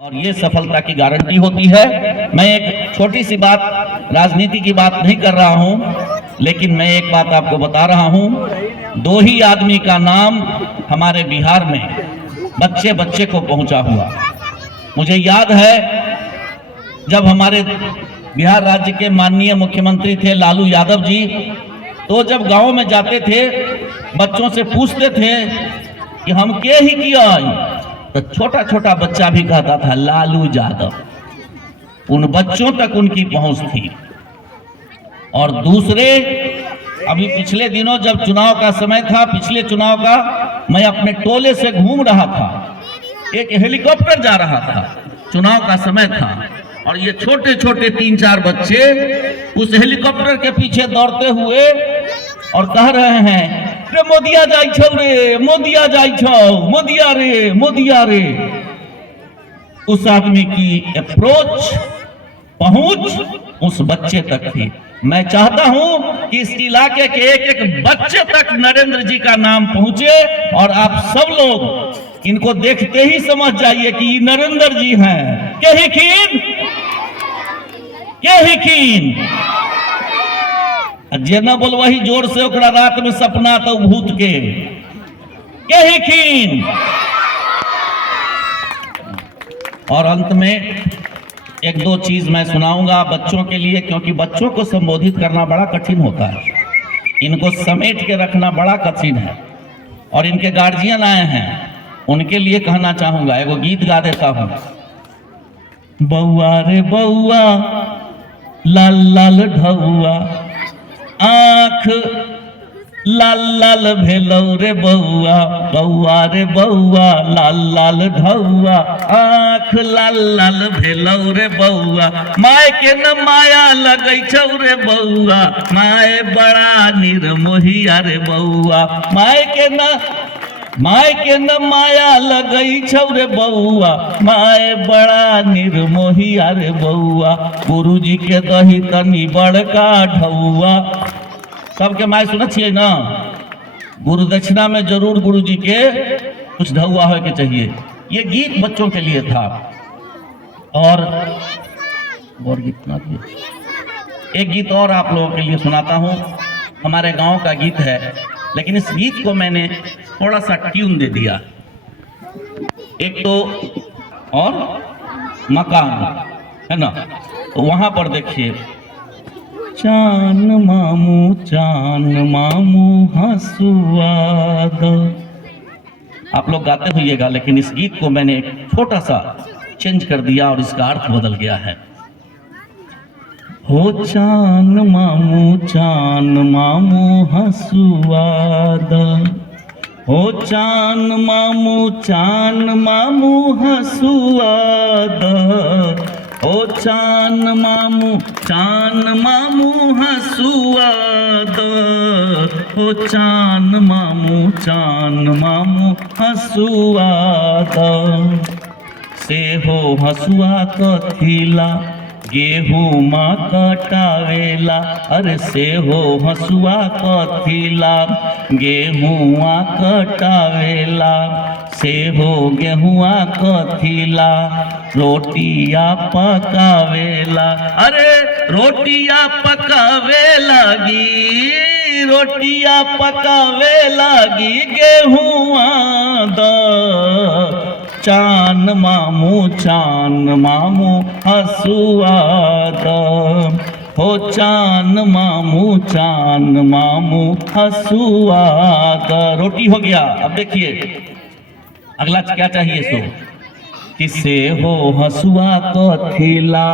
और ये सफलता की गारंटी होती है। मैं एक छोटी सी बात, राजनीति की बात नहीं कर रहा हूं, लेकिन मैं एक बात आपको बता रहा हूं। दो ही आदमी का नाम हमारे बिहार में बच्चे बच्चे को पहुंचा हुआ। मुझे याद है जब हमारे बिहार राज्य के माननीय मुख्यमंत्री थे लालू यादव जी, तो जब गांव में जाते थे बच्चों से पूछते थे कि हम के ही किया, तो छोटा छोटा बच्चा भी कहता था लालू यादव। उन बच्चों तक उनकी पहुंच थी। और दूसरे, अभी पिछले दिनों जब चुनाव का समय था, पिछले चुनाव का, मैं अपने टोले से घूम रहा था, एक हेलीकॉप्टर जा रहा था, चुनाव का समय था, और ये छोटे छोटे 3-4 बच्चे उस हेलीकॉप्टर के पीछे दौड़ते हुए और कह रहे हैं रे मोदिया जाई छौ रे, मोदिया जाई छौ, मोदिया रे, मोदिया रे। उस आदमी की अप्रोच, पहुंच उस बच्चे तक थी। मैं चाहता हूं कि इस इलाके के एक एक बच्चे तक नरेंद्र जी का नाम पहुंचे, और आप सब लोग इनको देखते ही समझ जाइए कि ये नरेंद्र जी हैं। के ही खीन, के ही खीन, जे न बोल वही जोर से ओकरा रात में सपना तो भूत के ही खीन। और अंत में एक दो चीज मैं सुनाऊंगा बच्चों के लिए, क्योंकि बच्चों को संबोधित करना बड़ा कठिन होता है, इनको समेट के रखना बड़ा कठिन है। और इनके गार्जियन आए हैं, उनके लिए कहना चाहूंगा, एगो गीत गा देता हूं। बउआ रे बउआ लाल लाल ढौआ, आँख लाल लाल भेलौ रे बउआ, बउआ रे बउआ लाल लाल ढौआ, आँख लाल लाल भेलौ रे बउआ, माय के न माया लगै छौ रे बउआ, माय बड़ा निर्मोहिया रे बउआ, माय के न माया लगई छौ रे बउआ, माय बड़ा निर्मोहिया रे बउआ, गुरुजी के दही तनी बड़का ढौआ। सबके माय सुनत छियै ना, गुरु दक्षिणा में जरूर गुरुजी के कुछ ढौआ हो के चाहिए। ये गीत बच्चों के लिए था। और गीत ना दिए, एक गीत और आप लोगों के लिए सुनाता हूँ, हमारे गांव का गीत है, लेकिन इस गीत को मैंने थोड़ा सा ट्यून दे दिया। एक तो और मकान है ना, तो वहां पर देखिए, चान मामू हंसुआ दो, आप लोग गाते होइएगा, लेकिन इस गीत को मैंने एक छोटा सा चेंज कर दिया और इसका अर्थ बदल गया है। हो चान मामू हंसुआ दो, हो चान मामू हंसुआ दो, ओ चान मामू हंसुआ दो, ओ चान मामू हंसुआ दो, से हो हंसुआ कथिला गेहूं माँ कटावेला, अरे से हो हंसुआ कथिला गेहुआ कटावेला, से हो गेहुआ कथिला रोटिया पकावेला, अरे रोटिया पकावे लागी, रोटिया पकावे लागी गेहुआ द, चान मामू हंसुआ द, हो चान मामू हंसुआ द। रोटी हो गया। अब देखिए अगला क्या चाहिए, सो किसे हो हंसुआ कथिला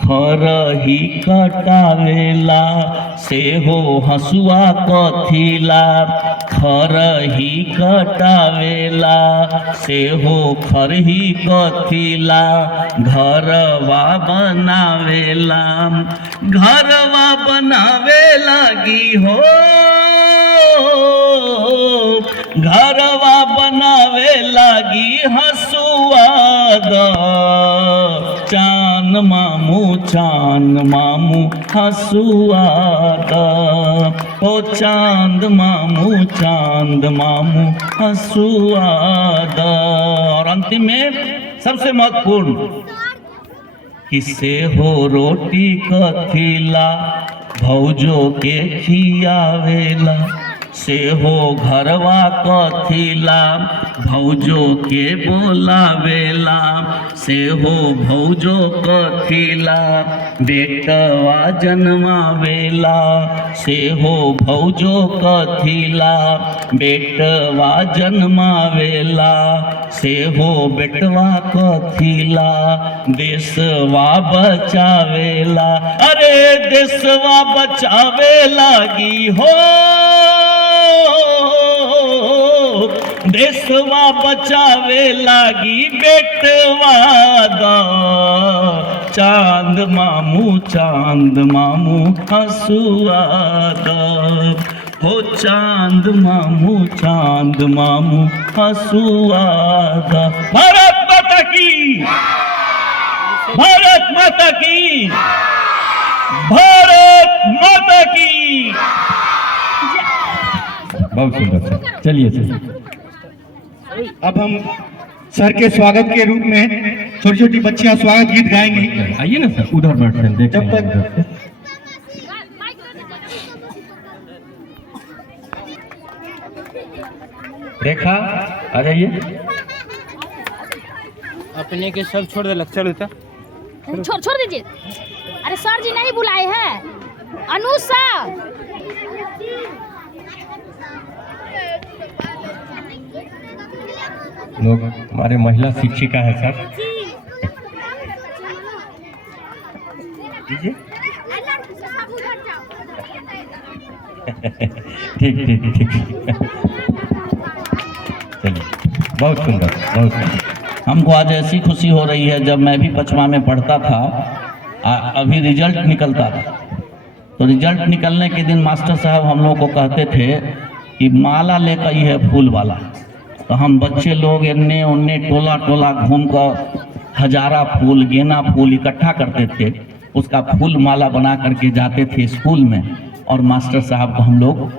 खरही कटावेला, से हो हंसुआ कथिला खरही कटावेला, से हो खरही कथिला घरवा बनावेला, घरवा बनावे लागी हो, घरवा बनावे लागी हसुआ द चान मामू हसुआ द ओ चांद मामू हसुआ द। और अंतिम में सबसे महत्वपूर्ण, किसे हो रोटी कथिला भौजो के खियावेला, से हो घरवा कथिला भौजो के बोलावेला, से हो भौजो कथिला बेटवा जन्मावेला, से हो भौजो कथिला बेटवा जन्मावेला, से हो बेटवा कथिला देशवा बचावेला। अरे देशवा बचावे लागी हो, देशवा बचावे लागी बेटवा दा चांद मामू हसुआ दा, हो चांद मामू हसुआ दा। भारत माता की, भारत माता की, भारत माता की। बहुत सुंदर सर, चलिए सर। अब हम सर के स्वागत के रूप में छोटी छोटी बच्चियां स्वागत गीत गाएंगी। आइए ना सर, उधर बैठते हैं, देखते जब हैं उधर से। रेखा आ जाइए। अपने के सब छोड़ दे, लक्षण होता छोड़ दीजिए। अरे सर जी नहीं बुलाए हैं, अनुषा। लोग हमारे महिला शिक्षिका है सर। दीजिए। ठीक ठीक ठीक, चलिए। बहुत सुंदर, बहुत सुंदर। हमको आज ऐसी खुशी हो रही है, जब मैं भी 5वां में पढ़ता था, अभी रिजल्ट निकलता था, तो रिजल्ट निकलने के दिन मास्टर साहब हम लोग को कहते थे कि माला लेकर ही है फूल वाला। तो हम बच्चे लोग इन्ने उन्ने टोला टोला घूम कर हजारा फूल, गेना फूल इकट्ठा करते थे, उसका फूल माला बना करके जाते थे स्कूल में, और मास्टर साहब को हम लोग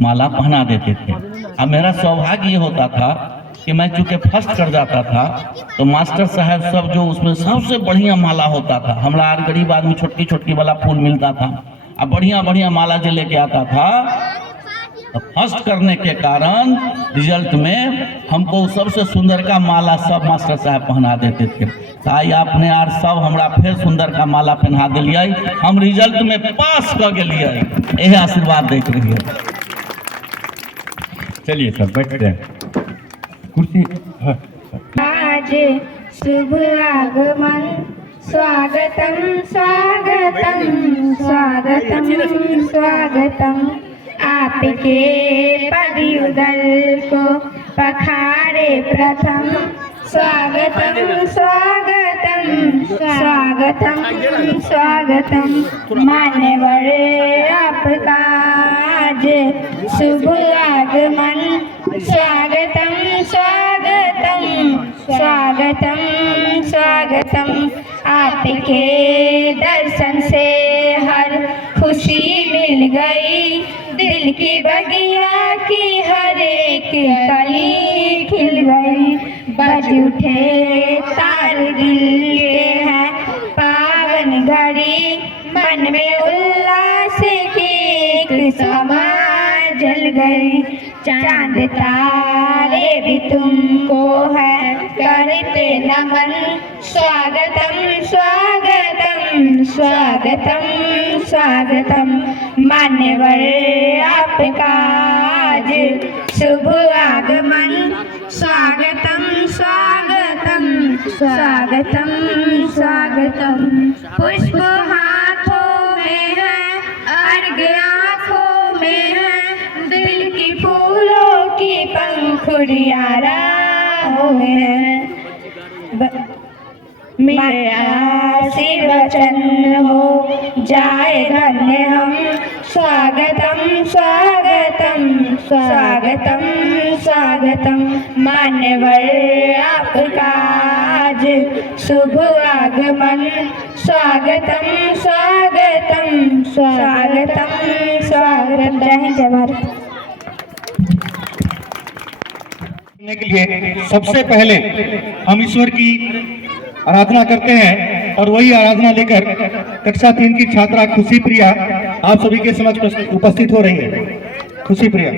माला पहना देते थे। अब मेरा सौभाग्य ये होता था कि मैं चूँकि फर्स्ट कर जाता था, तो मास्टर साहब सब जो उसमें सबसे बढ़िया माला होता था, हमारा यार गरीब आदमी छोटकी छोटकी वाला फूल मिलता था, अब बढ़िया बढ़िया माला जो लेके आता था, तो फर्स्ट करने के कारण रिजल्ट में हमको सबसे सुंदर का माला सब मास्टर साहब पहना देते थे। ताई आपने यार सब हमरा फिर सुंदर का माला पहना दिलिए, हम रिजल्ट में पास कर गए, यह आशीर्वाद देख रही है। चलिए सर, बैठते हैं कुर्सी। हाँ। आज शुभ आगमन, स्वागतम स्वागतम स्वागतम स्वागतम, आपके पदयुगल को पखारे प्रथम, स्वागतम स्वागतम स्वागतम स्वागतम, मान्यवर आपका आज शुभ आगमन, स्वागतम स्वागतम स्वागतम स्वागतम, आपके दर्शन से हर खुशी मिल गई, दिल की बगिया की हर एक कली खिल गई, बज उठे तार दिल के हैं पावन घड़ी, मन में उल्लास की एक समा जल गई, चांद तारे भी तुमको है करते नमन, स्वागतम स्वागतम स्वागतम स्वागतम, मान्यवर आपका आज शुभ आगमन, स्वागतम स्वागतम स्वागतम स्वागतम, पुष्प हाथों में है, अर्घ्य आँखों में है, दिल की फूलों की पंखुड़ियाँ राहों में है, मेरे आशीर्वचन हो जाए धन्य हम, स्वागतम स्वागतम स्वागतम स्वागतम मान्यवर आपका आज शुभ आगमन स्वागतम स्वागतम स्वागतम स्वागतम। जय हिंद जय भारत। करने के लिए सबसे पहले हम ईश्वर की आराधना करते हैं और वही आराधना लेकर कक्षा 3 की छात्रा खुशी प्रिया आप सभी के समक्ष उपस्थित हो रही है। खुशी प्रिया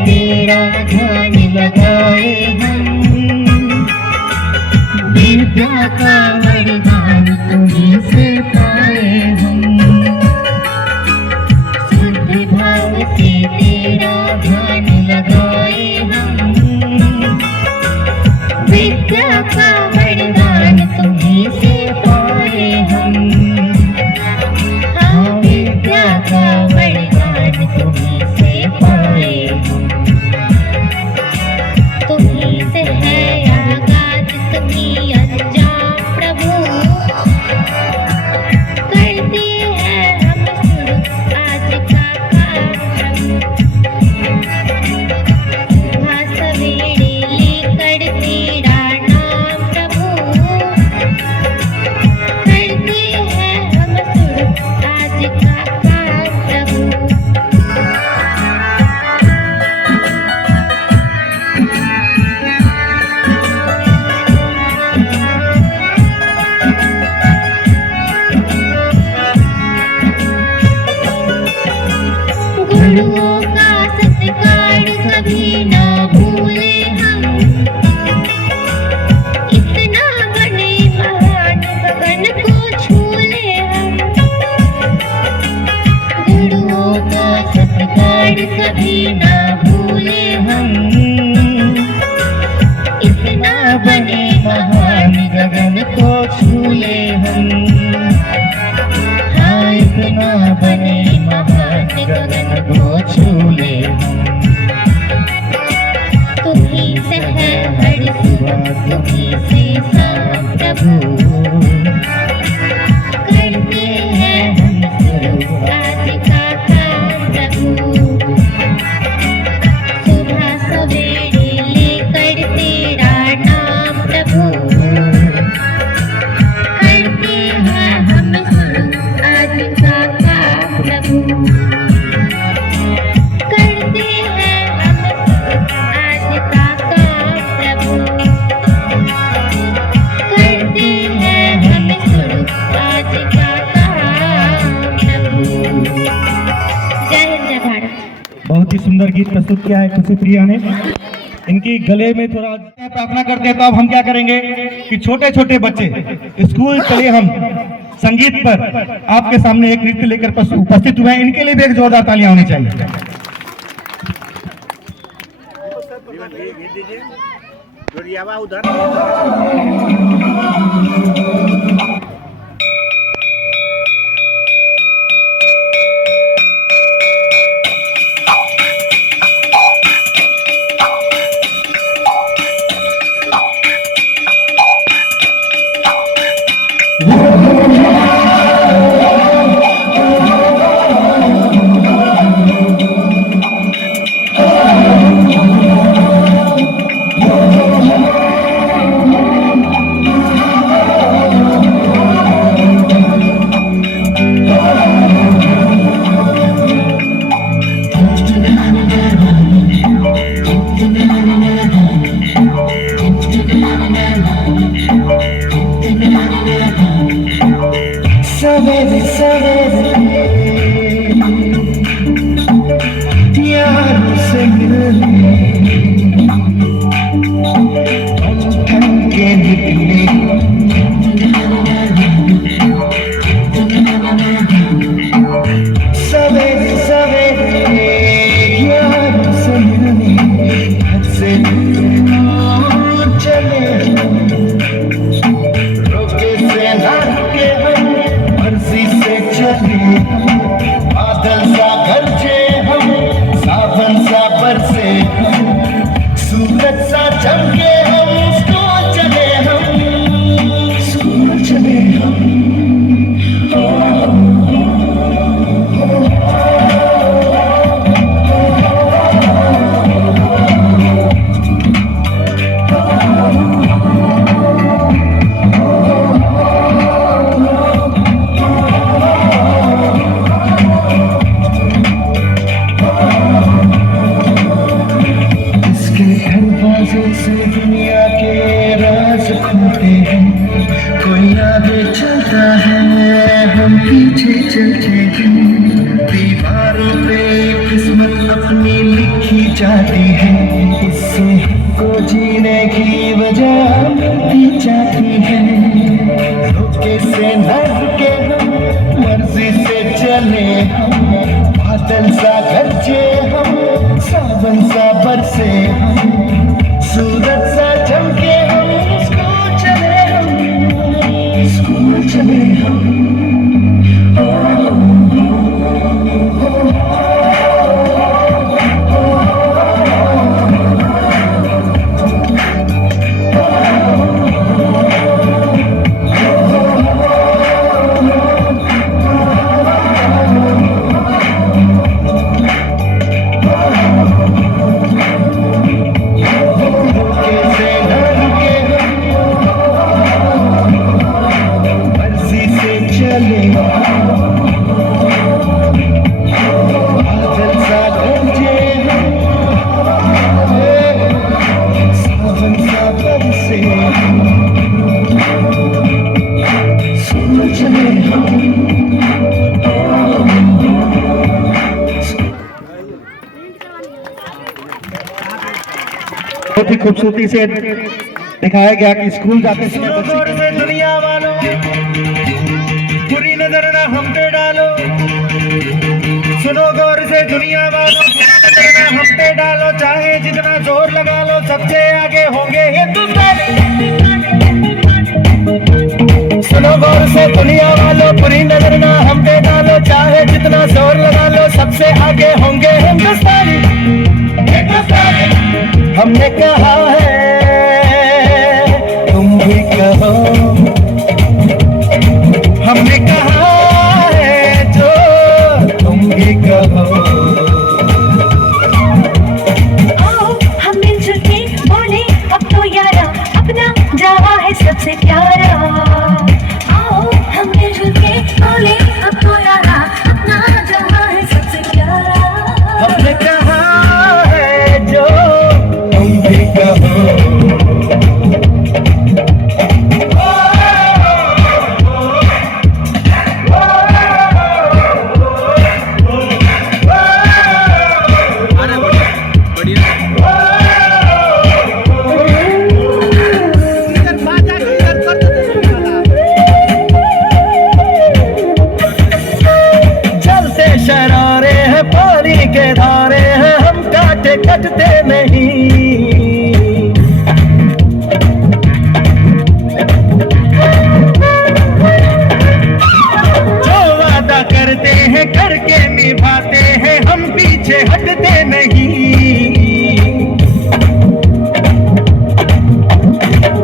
तेरा ध्यान लगाए हम विद्या का वरदान तुम्हीं से पाए हम शुद्ध भाव से तेरा ध्यान लगाए हम विद्या का वरदान तुम्हीं से पाए हम हाँ विद्या का वरदान तुम्हीं से पाए हम तुम्हीं से है आगाज तुम्हीं अंजाम प्रभु करते हैं हम शुरू आज का काम प्रभु सुबह सवेरे लेकर तेरा नाम प्रभु करते हैं हम शुरू आज का काम प्रभु। गुरुओं का सत्कार कभी ना भूले हम इतना बने महान गगन को छूले हम गुरुओं का सत्कार कभी ना भूले हम इतना बने महान गगन को छूले हम हाँ इतना बने महान गगन को छूले हम तुम्हीं से है हर सुबह तुम्हीं से शाम प्रभु करते हैं हम शुरू आज का काम प्रभु सुबह सवेरे लेकर तेरा नाम प्रभु करते हैं हम शुरू आज का काम प्रभु करते हैं हम आज का काम प्रभु करते हैं हम शुरू आज का काम प्रभु। जय हिंद जय भारत। बहुत ही सुंदर गीत प्रस्तुत किया है खुशी प्रिया ने। इनकी गले में थोड़ा प्रार्थना करते हैं तो अब हम क्या करेंगे कि छोटे छोटे बच्चे स्कूल चले हम संगीत पर आपके सामने एक नृत्य लेकर उपस्थित हुए हैं। इनके लिए भी एक जोरदार तालियां होनी चाहिए। से दुनिया के राज खोते हैं, कोई आगे चलता है हम पीछे चलते हैं। दीवारों पे किस्मत अपनी लिखी जाती है, इससे को जीने की वजह मिलती जाती है। रुके से न रुके हम, मर्जी से चले हम, बादल सा गरजे हम, सावन सा बरसे हम, सूरज सा चमके हम, स्कूल चले हम, स्कूल चले हम। बहुत ही खूबसूरती से दिखाया गया कि स्कूल जाते समय बच्चे दुनिया वालों बुरी नजर ना हम पे डालो, सुनो गौर से दुनिया वालों बुरी नजर ना हम पे डालो, चाहे जितना जोर लगा लो सबसे आगे होंगे हिंदुस्तानी। सुनो गौर से दुनिया वालों बुरी नजर ना हम पे डालो, चाहे जितना जोर लगा लो सबसे आगे होंगे हिंदुस्तानी। हमने कहा है तुम भी कहो, हमने कहा है जो तुम भी कहो। आओ हम मिलजुल के बोले अब तो यारा, अपना जहां है सबसे प्यारा। आओ हम मिलजुल के बोले अब तो यारा, अपना जहां है सबसे प्यारा। हमने कहा है जो तुम भी कहो। चलते शरारे हैं पानी के धारे हैं, हम काटे कटते नहीं। जो वादा करते हैं करके निभाते हैं, हम पीछे हटते नहीं।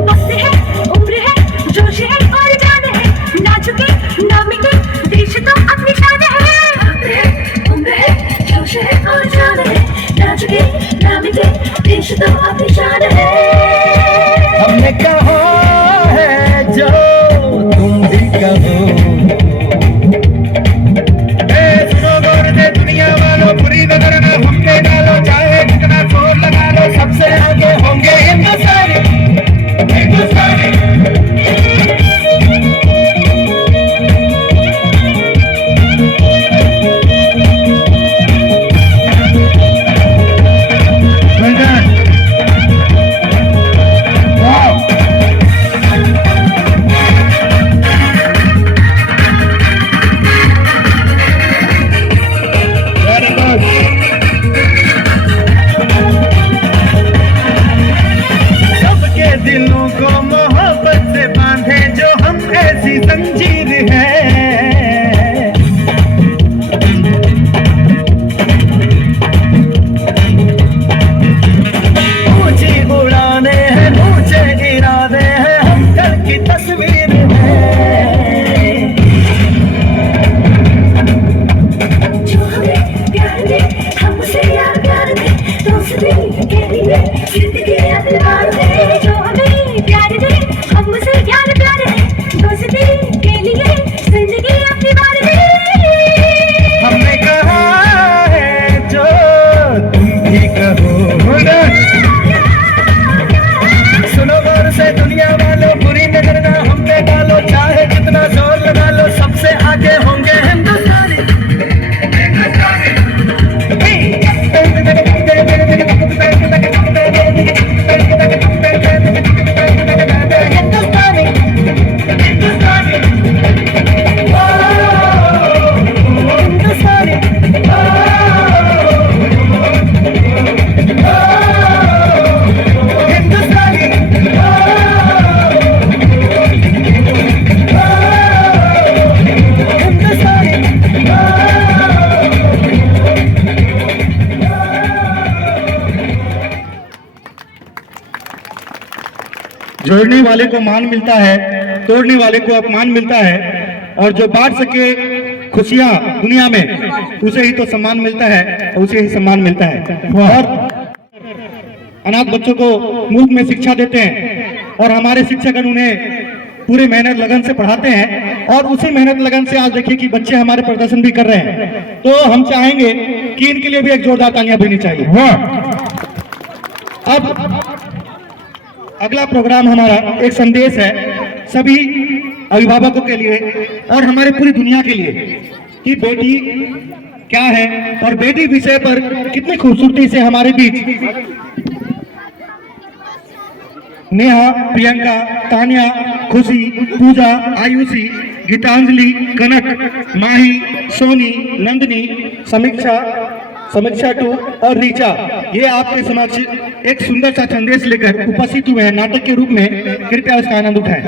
वक्त है, उम्र है, जोश है और जान है, ना झुके ना मिटे देश तो अपनी शान है। वक्त है, उम्र है, जोश है और जान है, ना झुके ना मिटे देश तो अपनी शान है। हमने कहा है जो तुम भी कहो। सुनो गौर से दुनिया वालों बुरी नजर ना हम पे डालो, चाहे जितना जोर लगा लो सबसे आगे होंगे हिंदुस्तानी। हिंदुस्तानी जोड़ने वाले को मान मिलता है, तोड़ने वाले को अपमान मिलता है, और जो बांट सके खुशियां दुनिया में उसे ही तो सम्मान मिलता है, उसे ही सम्मान मिलता है। और अनाथ बच्चों को मुफ्त में शिक्षा देते हैं और हमारे शिक्षकगण उन्हें पूरे मेहनत लगन से पढ़ाते हैं, और उसी मेहनत लगन से आज देखिए कि बच्चे हमारे प्रदर्शन भी कर रहे हैं। तो हम चाहेंगे कि इनके लिए भी एक जोरदार तालियां बजनी चाहिए। अब अगला प्रोग्राम हमारा एक संदेश है सभी अभिभावकों के लिए और हमारे पूरी दुनिया के लिए कि बेटी क्या है और बेटी विषय पर कितनी खूबसूरती से हमारे बीच नेहा, प्रियंका, तान्या, खुशी, पूजा, आयुषी, गीतांजलि, कनक, माही, सोनी, नंदिनी, समीक्षा 2 और रीचा, ये आपके समक्ष एक सुंदर सा संदेश लेकर उपस्थित हुए हैं नाटक के रूप में। कृपया उसका आनंद उठाएं।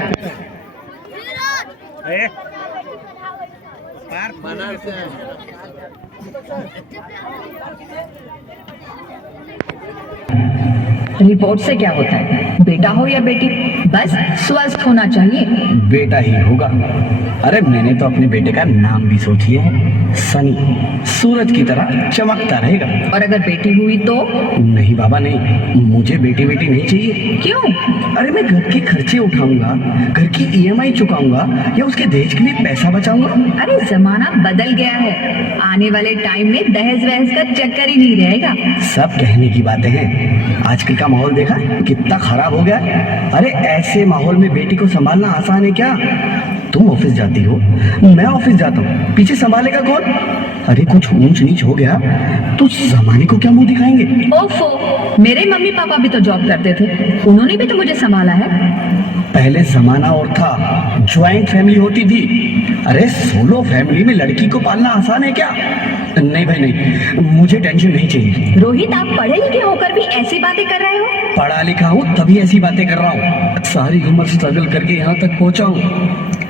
रिपोर्ट से क्या होता है, बेटा हो या बेटी, बस स्वस्थ होना चाहिए। बेटा ही होगा। अरे मैंने तो अपने बेटे का नाम भी सोच लिया है, सनी, सूरज की तरह चमकता रहेगा। और अगर बेटी हुई तो? नहीं बाबा नहीं, मुझे बेटी नहीं चाहिए। क्यों? अरे मैं घर के खर्चे उठाऊंगा, घर की EMI चुकाऊंगा या उसके दहेज के लिए पैसा बचाऊंगा। अरे जमाना बदल गया है, आने वाले टाइम में दहेज वहेज का चक्कर ही नहीं रहेगा। सब कहने की बातें हैं, आजकल का माहौल देखा कितना खराब हो गया। अरे ऐसे माहौल में बेटी को संभालना आसान है क्या? तुम ऑफिस जाती हो, मैं ऑफिस जाता हूँ, पीछे संभालेगा कौन? अरे कुछ ऊंच नीच हो गया तो जमाने को क्या मुंह दिखाएंगे? ओफो, मेरे मम्मी पापा भी तो जॉब करते थे, उन्होंने भी तो मुझे संभाला है। पहले जमाना और था, ज्वाइंट फैमिली होती थी। अरे सोलो फैमिली में लड़की को पालना आसान है क्या? नहीं भाई नहीं, मुझे टेंशन नहीं चाहिए। रोहित, आप पढ़े लिखे होकर भी ऐसी बातें कर रहे हो? पढ़ा लिखा हूँ तभी ऐसी बातें कर रहा हूँ। सारी उम्र स्ट्रगल करके यहाँ तक पहुँचा हूँ,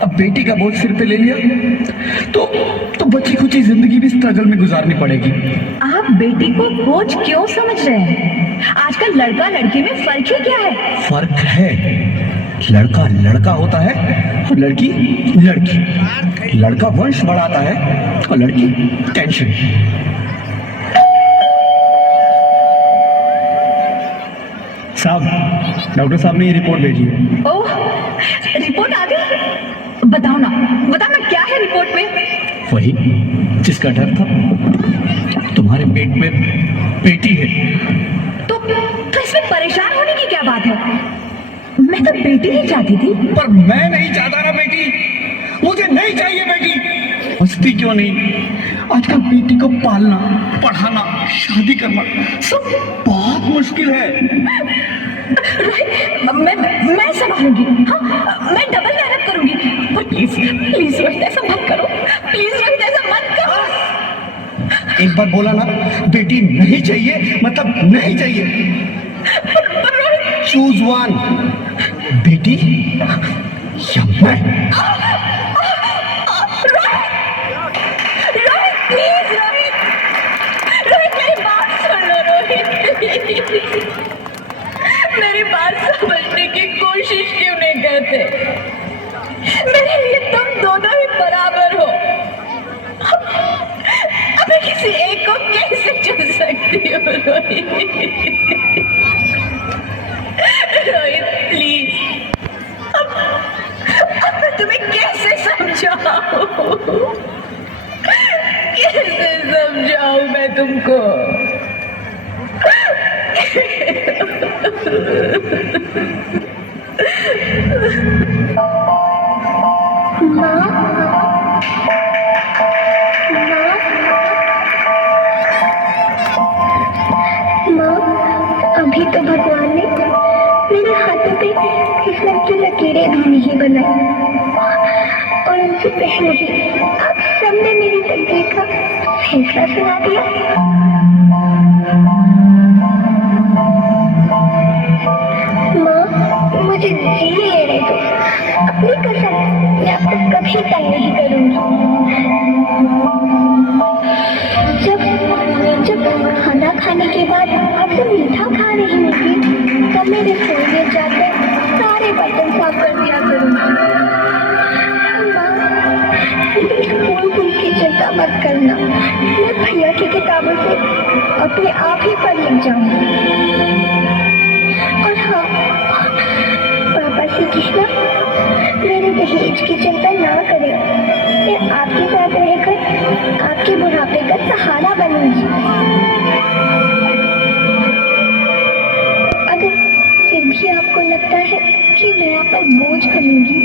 अब बेटी का बोझ सिर पे ले लिया तो बची खुची जिंदगी भी स्ट्रगल में गुजारनी पड़ेगी। आप बेटी को बोझ क्यों समझ रहे हैं? आजकल लड़का लड़की में फर्क ही क्या है? फर्क है, लड़का लड़का होता है और लड़की लड़की। लड़का वंश बढ़ाता है और लड़की टेंशन। साहब, डॉक्टर साहब ने ये रिपोर्ट भेजी है। ओह, रिपोर्ट आ गई? बताओ ना क्या है रिपोर्ट में? वही जिसका डर था, तुम्हारे पेट में बेटी है। तो इसमें परेशान होने की क्या बात है? मैं तो बेटी ही चाहती थी। पर मैं नहीं चाहता ना बेटी, मुझे नहीं चाहिए बेटी। हंसती क्यों नहीं? आजकल बेटी को पालना, पढ़ाना, शादी करना सब बहुत मुश्किल है। मैं संभालूंगी, हाँ, मैं डबल मेहनत करूंगी। पर प्लीज रोहित ऐसा मत करो, प्लीज रोहित ऐसा मत करो। एक बार बोला ना, बेटी नहीं चाहिए मतलब नहीं चाहिए। चूज वन, बेटी या मैं। प्लीज रोहित मेरी बात सुन लो। रोहित मेरी बात समझने की कोशिश क्यों नहीं करते? मेरे लिए तुम दोनों ही बराबर हो। अब मैं किसी एक को कैसे चुन सकती हूँ? रोहित प्लीज, अब मैं तुम्हें कैसे समझाऊं? कैसे समझाऊं मैं तुमको? अभी तो भगवान ने मेरे हाथों पे किस्मत की लकीरें भी नहीं बनाई, और उनसे पहले ही आप सबने मेरी तकदीर का फैसला सुना दिया। माँ, मुझे जी लेने दो, अपनी कसम, मैं आपको कभी तंग नहीं करूंगी। जब खाना खाने के बाद आपसे मीठा खा रही होगी, तब मेरे सोने जाकर सारे बर्तन साफ कर दिया करूँगी। स्कूल की चिंता मत करना, मैं भैया की किताबों से अपने आप ही पढ़ लिख जाऊंगी। और हाँ, पापा से कहना मेरे दहेज की चिंता ना करें, मैं आपके साथ रहकर आपके बुढ़ापे का सहारा बनूंगी। अगर फिर भी आपको लगता है कि मैं आप पर बोझ बनूंगी,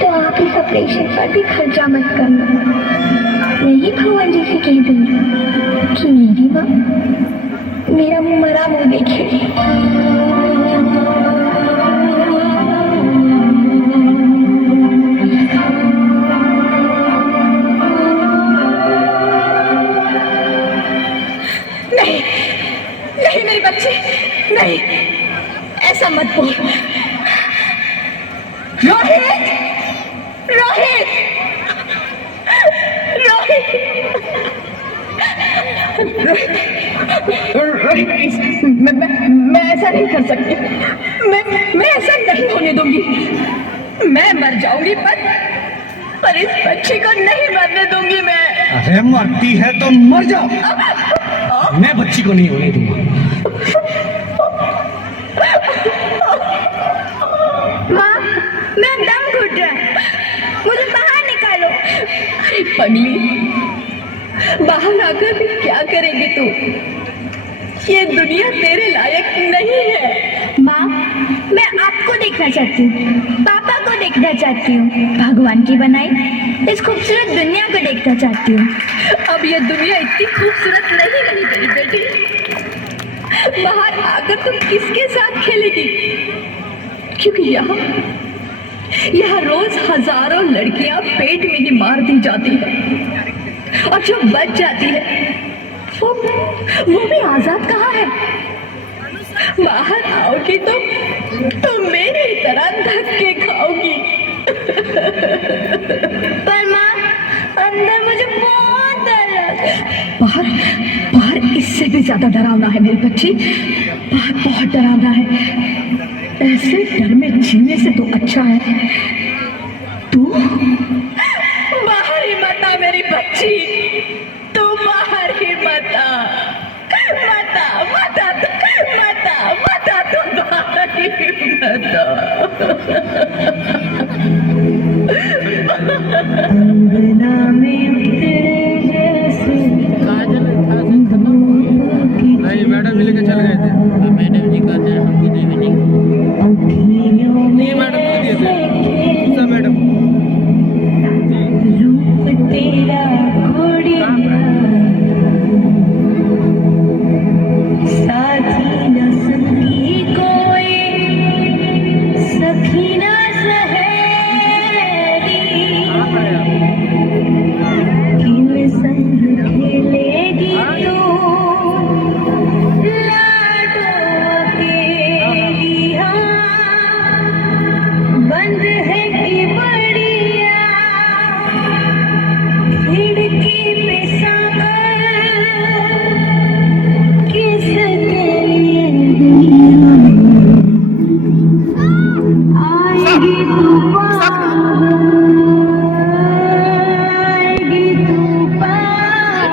तो आप इस ऑपरेशन पर भी खर्चा मत करना। मैं ही भगवान जी से कह दूंगी कि मेरी माँ मेरा मरा मुँह देखेगी। नहीं नहीं मेरी बच्ची, नहीं, ऐसा मत बोल। रोहित, रोहित, रोहित, प्लीज, मैं ऐसा नहीं कर सकती। मैं ऐसा नहीं होने दूंगी। मैं मर जाऊंगी पर इस बच्ची को नहीं मरने दूंगी मैं। अरे मरती है तो मर जाओ, मैं बच्ची को नहीं होने दूंगा। माँ, मैं दम घुट रहा है, मुझे बाहर निकालो। अरे पगली, बाहर आकर भी क्या करेगी तू? ये दुनिया तेरे लायक नहीं है। माँ, मैं आपको देखना चाहती हूँ, पापा को देखना चाहती हूँ, भगवान की बनाई इस खूबसूरत दुनिया को देखना चाहती हूँ। अब ये दुनिया इतनी खूबसूरत नहीं रही मेरी बेटी। बाहर आकर तुम किसके साथ खेलेगी? क्योंकि यहाँ रोज हजारों लड़कियां पेट में ही मार दी जाती है, और जो बच जाती है वो भी आजाद कहाँ है? बाहर आओगी तो मेरी तरह धक्के खाओगी। पर माँ, अंदर मुझे बहुत डर लग रहा है। बाहर इससे भी ज्यादा डरावना है मेरी बच्ची, बाहर बहुत डरावना है। ऐसे डर में जीने से तो अच्छा है तू बाहर ही मत आ मेरी बच्ची, तू बाहर ही मत आ, मत आ, मत आ, मत आ, मत आ, तू बाहर ही मत नहीं, मैडम लेके चले गए थे। मैडम जी कहते हैं हमको दे भी नहीं मैडम को दिए थे सब मैडम। तेरा घोड़िया साथी न संगी कोई, सखी न सहेली, किन संग खेलेगी तू लाडो अकेली। हाँ, बंद है कि बढ़िया खिड़की पे सागर, किसके लिए दुनिया आएगी तू पार, आएगी तू पार।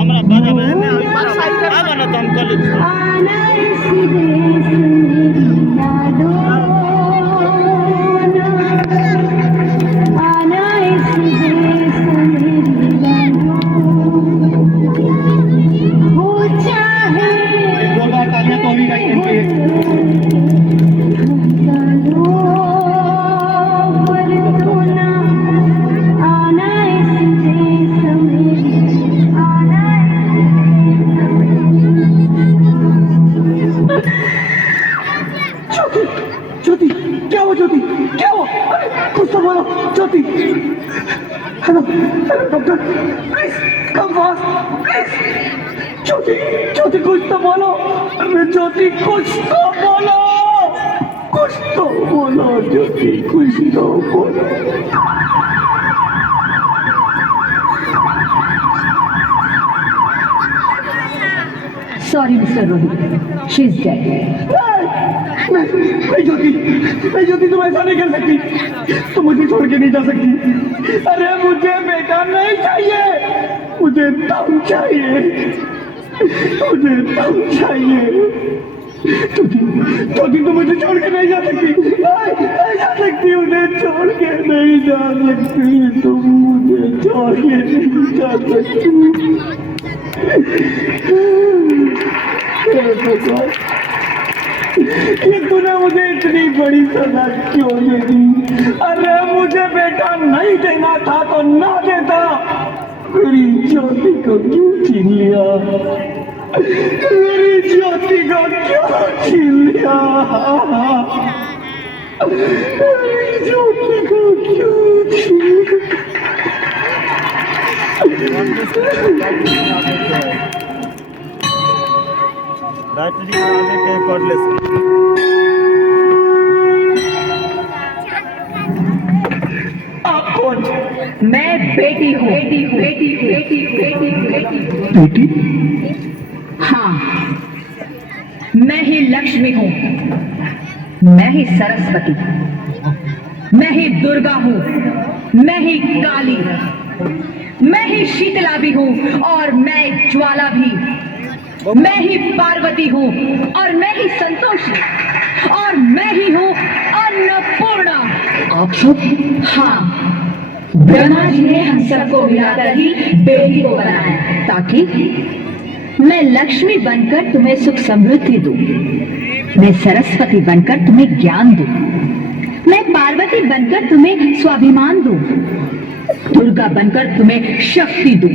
हमरा बाजा बजाने आना तो हम कॉलेज आना इस देश मेरी यादों, आना इस देश मेरी यादों। हो चाहे पर तू ना आना इस देश मेरी, आना ज्योति, क्या हुआ ज्योति, क्या हुआ? अरे कुछ तो बोलो Jyoti. Hello hello doctor, please come fast please. Jyoti, Jyoti कुछ तो बोलो, अरे ज्योति कुछ तो बोलो, कुछ तो बोलो ज्योति, कुछ तो बोलो। Sorry mister Rohit, she is dead. नहीं ज्योति तुम ऐसा नहीं कर सकती, तुम मुझे छोड़ के नहीं जा सकती। अरे मुझे बेटा नहीं चाहिए, मुझे दम चाहिए, मुझे दम चाहिए। ज्योति तुम मुझे छोड़ के नहीं जा सकती, नहीं जा सकती, मुझे छोड़ के नहीं जा सकती, तुम मुझे छोड़ के नहीं जा सकती। ये तूने मुझे इतनी बड़ी सजा क्यों दे दी? अरे मुझे बेटा नहीं देना था तो ना देता, मेरी ज्योति को क्यों छीन लिया? मेरी ज्योति को क्यों छीन लिया? मेरी ज्योति को क्यों छीन लिया? मैं बेटी हूँ, बेटी? हाँ, मैं ही लक्ष्मी हूँ, मैं ही सरस्वती, मैं ही दुर्गा हूँ, मैं ही काली, मैं ही शीतला भी हूँ और मैं ज्वाला भी, मैं ही पार्वती हूँ और मैं ही संतोषी और मैं ही हूँ अन्नपूर्णा। आप सब? हाँ, ब्रह्मा जी ने हम सबको मिलाकर ही बेटी को बनाया ताकि मैं लक्ष्मी बनकर तुम्हें सुख समृद्धि दूं, मैं सरस्वती बनकर तुम्हें ज्ञान दूं, मैं पार्वती बनकर तुम्हें स्वाभिमान दूं, दुर्गा बनकर तुम्हें शक्ति दूं,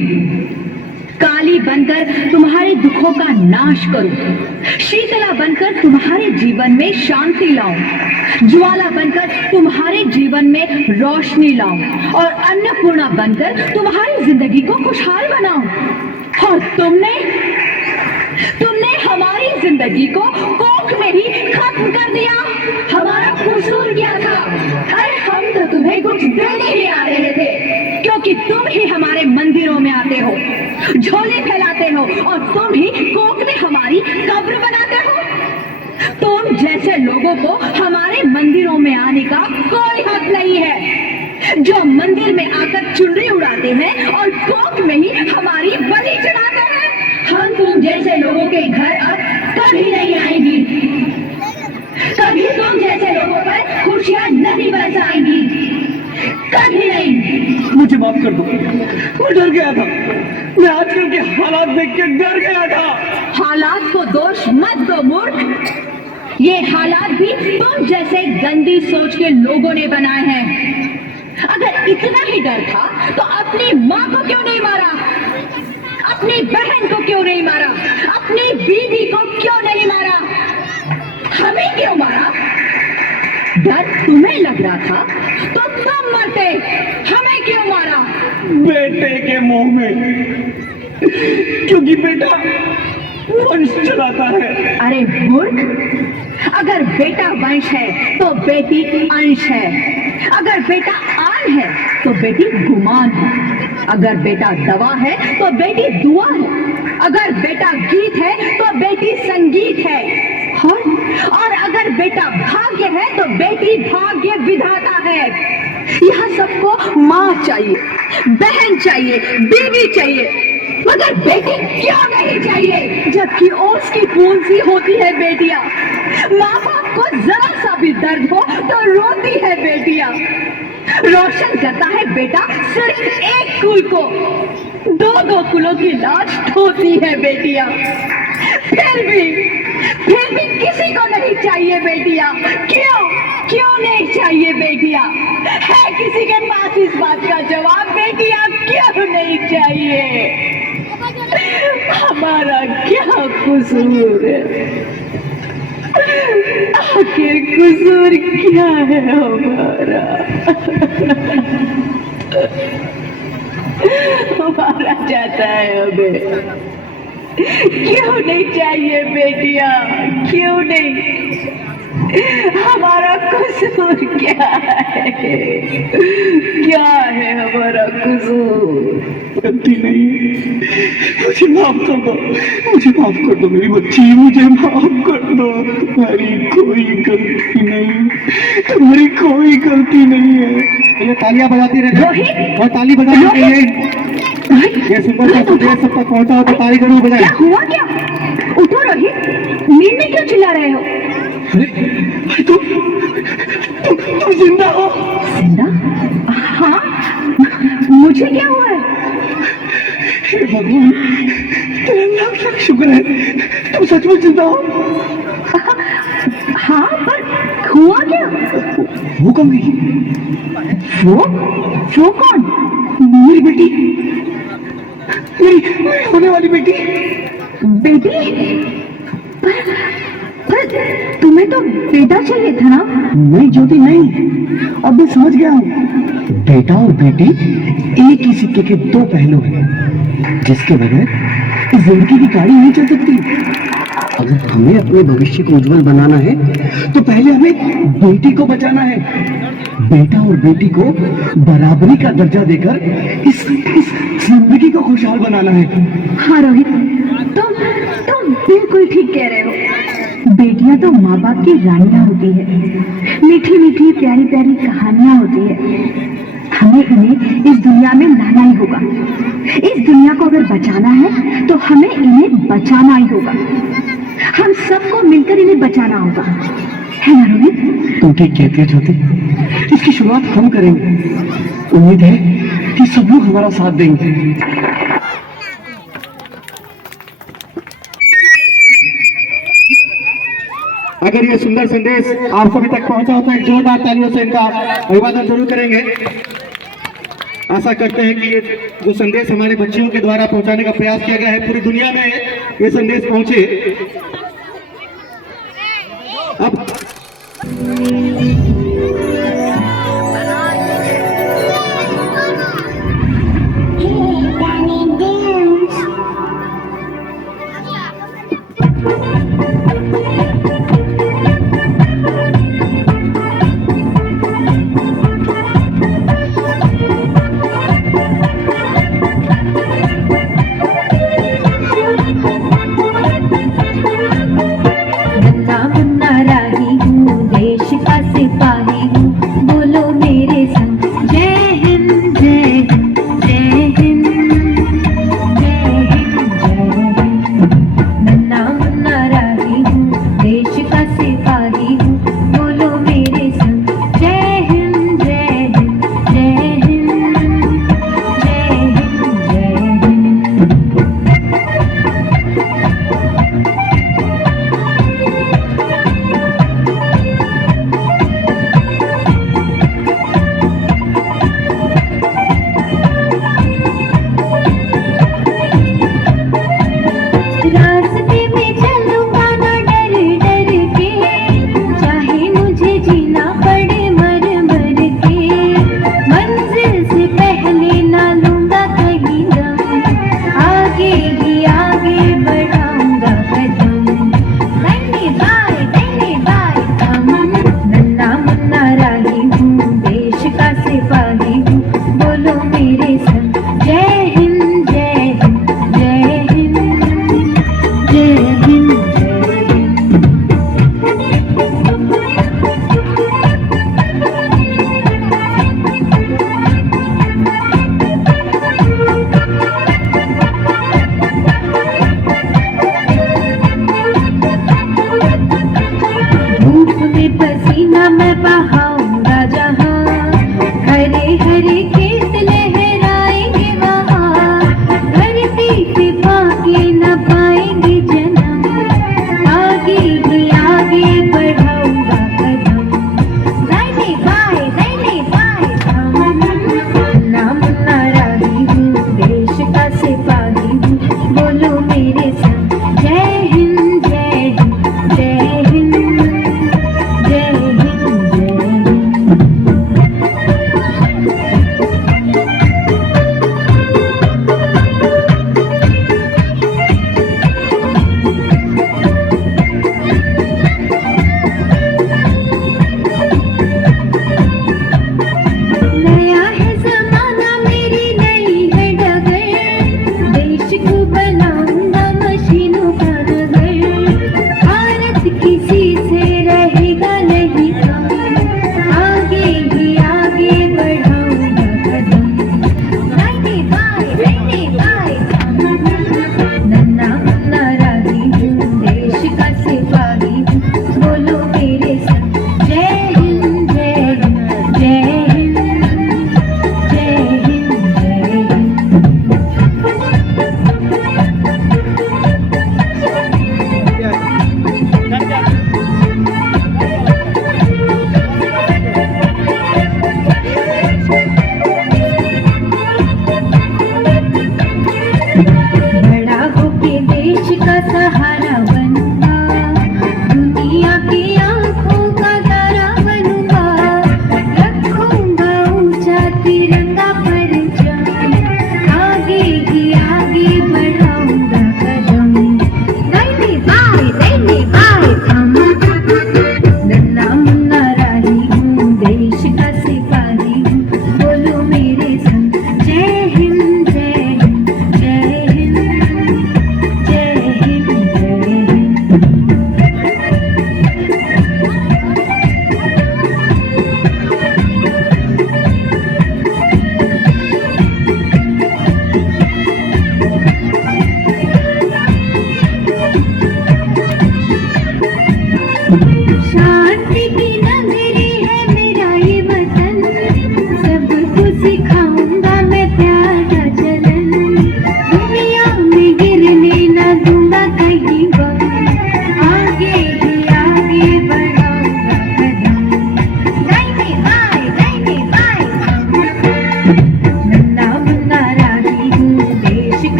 काली बनकर तुम्हारे दुखों का नाश करूं, शीतला बनकर तुम्हारे जीवन में शांति लाऊं, ज्वाला बनकर तुम्हारे जीवन में रोशनी लाऊं और अन्नपूर्णा बनकर तुम्हारी जिंदगी को खुशहाल बनाऊं। और तुमने हमारी जिंदगी को कोख में ही खत्म कर दिया। हमारा कसूर क्या था? अरे हम तो तुम्हें कुछ देने ही आ रहे थे, क्योंकि तुम ही हमारे मंदिरों में आते हो, झोले फैलाते हो और तुम ही कोख में हमारी कब्र बनाते हो। तुम जैसे लोगों को हमारे मंदिरों में आने का कोई हक नहीं है, जो मंदिर में आकर चुनरी उड़ाते हैं और कोख में ही हमारी बलि चढ़ाते हैं। हम तुम जैसे लोगों के घर अब कभी नहीं आएंगी, कभी तुम जैसे लोगों पर खुशियां नहीं बरसाएंगी, कभी नहीं। मुझे माफ कर दो, मैं डर गया था, मैं आजकल के हालात देख के डर गया था। हालात को दोष मत दो मूर्ख, ये हालात भी तुम जैसे गंदी सोच के लोगों ने बनाए हैं। अगर इतना ही डर था तो अपनी माँ को क्यों नहीं मारा, अपनी बहन को क्यों नहीं मारा, अपनी बीवी को क्यों नहीं मारा, हमें क्यों मारा? डर तुम्हें लग रहा था तो तुम मरते, हमें क्यों मारा? बेटे के मुंह में, क्योंकि बेटा वंश चलाता है। अरे मूर्ख, अगर बेटा वंश है तो बेटी अंश है, अगर बेटा आन है तो बेटी गुमान है, अगर बेटा दवा है तो बेटी दुआ है, अगर बेटा गीत है तो बेटी संगीत है, और अगर बेटा भाग्य है तो बेटी भाग्य विधाता है। यहाँ सबको माँ चाहिए, बहन चाहिए, बीवी चाहिए, मगर बेटी क्यों नहीं चाहिए? जबकि ओस की खून सी होती है बेटियां, माँ बाप को जरा सा भी दर्द हो तो रोती है बेटियां, रोशन करता है बेटा सिर्फ एक कुल को, दो कुलों की लाश ढोती है बेटियां। फिर भी किसी को नहीं चाहिए बेटियां। क्यों नहीं चाहिए बेटियां? है किसी के पास इस बात का जवाब? बेटियां क्यों नहीं चाहिए? हमारा क्या कसूर है? आखिर कसूर क्या है हमारा? हमारा जाता है हमें। क्यों नहीं चाहिए बेटियां? क्यों नहीं? हमारा कसूर क्या है? क्या है हमारा कसूर? गलती नहीं है, मुझे माफ कर दो, मुझे माफ कर दो मेरी बच्ची, मुझे माफ कर दो। तुम्हारी कोई गलती नहीं, तुम्हारी कोई गलती नहीं है। ये तालियां बजाती रहे और ताली बजाने के लिए ये सुंदर सा संदेश सब तक पहुंचा हो तो ताली जरूर बजाएं। क्या हुआ क्या? उठो रोहित, नींद में क्यों चिल्ला रहे हो? अरे तुम जिंदा हो? जिंदा? हाँ, मुझे क्या हुआ है? हे भगवान, तेरा लाख लाख शुक्र है, तुम सचमुच जिंदा हो। हाँ, पर हुआ क्या? वो कौन गई? वो कौन? मेरी बेटी, मेरी होने वाली बेटी। बेटी? पर तुम्हें तो बेटा चाहिए था ना? नहीं ज्योति नहीं, अब मैं समझ गया हूँ। बेटा और बेटी एक ही सिक्के के दो पहलू हैं, जिसके बगैर इस जिंदगी की गाड़ी नहीं चल सकती। अगर हमें अपने भविष्य को उज्जवल बनाना है तो पहले हमें बेटी को बचाना है। बेटा और बेटी को बराबरी का दर्जा देकर इस जिंदगी को खुशहाल बनाना है। हाँ रोहित, तुम बिल्कुल ठीक कह रहे हो। बेटियां तो माँ बाप की रानियां होती है, मीठी मीठी प्यारी प्यारी कहानियां होती है। हमें इन्हें इस दुनिया में लाना ही होगा। इस दुनिया को अगर बचाना है तो हमें इन्हें बचाना ही होगा। हम सबको मिलकर इन्हें बचाना होगा, है ना रोहित? तुम ठीक कहती हो ज्योति, इसकी शुरुआत हम करेंगे। उम्मीद है कि सब लोग हमारा साथ देंगे। अगर ये सुंदर संदेश आप सभी तक पहुंचा हो तो एक जोरदार तालियों से इनका अभिवादन जरूर करेंगे। आशा करते हैं कि ये जो संदेश हमारे बच्चियों के द्वारा पहुंचाने का प्रयास किया गया है पूरी दुनिया में ये संदेश पहुंचे। अब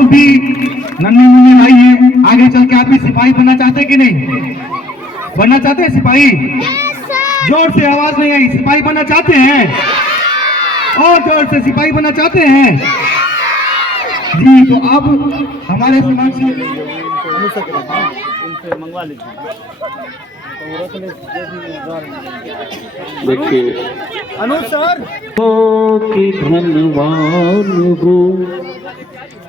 लोग भी नन्हे मुन्ने भाई हैं, आगे चल के आप भी सिपाही बनना चाहते कि नहीं? बनना चाहते हैं सिपाही? जोर से आवाज नहीं आई। सिपाही बनना चाहते हैं? और जोर से सिपाही बनना चाहते हैं जी। तो अब हमारे समाज से देखिए कि धनवान हो,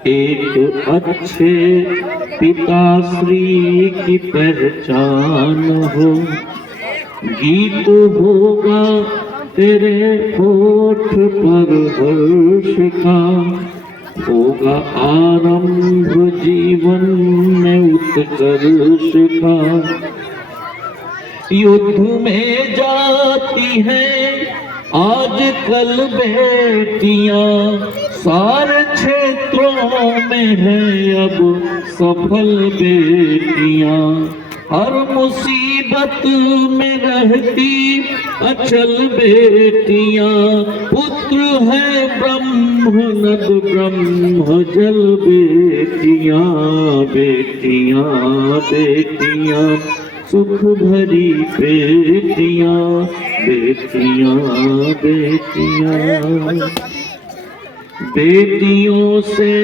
एक अच्छे पिताश्री की पहचान हो, गीत होगा तेरे होठ पर हर्ष का, होगा आरंभ जीवन में उत्कर्ष का। युद्ध में जाती है आजकल बेटियां, सारे क्षेत्रों में है अब सफल बेटियां, हर मुसीबत में रहती अचल बेटियां, पुत्र है ब्रह्मनद ब्रह्मजल बेटियां, बेटियां बेटियां सुख भरी बेटियां, बेटियां बेटियां। बेटियों से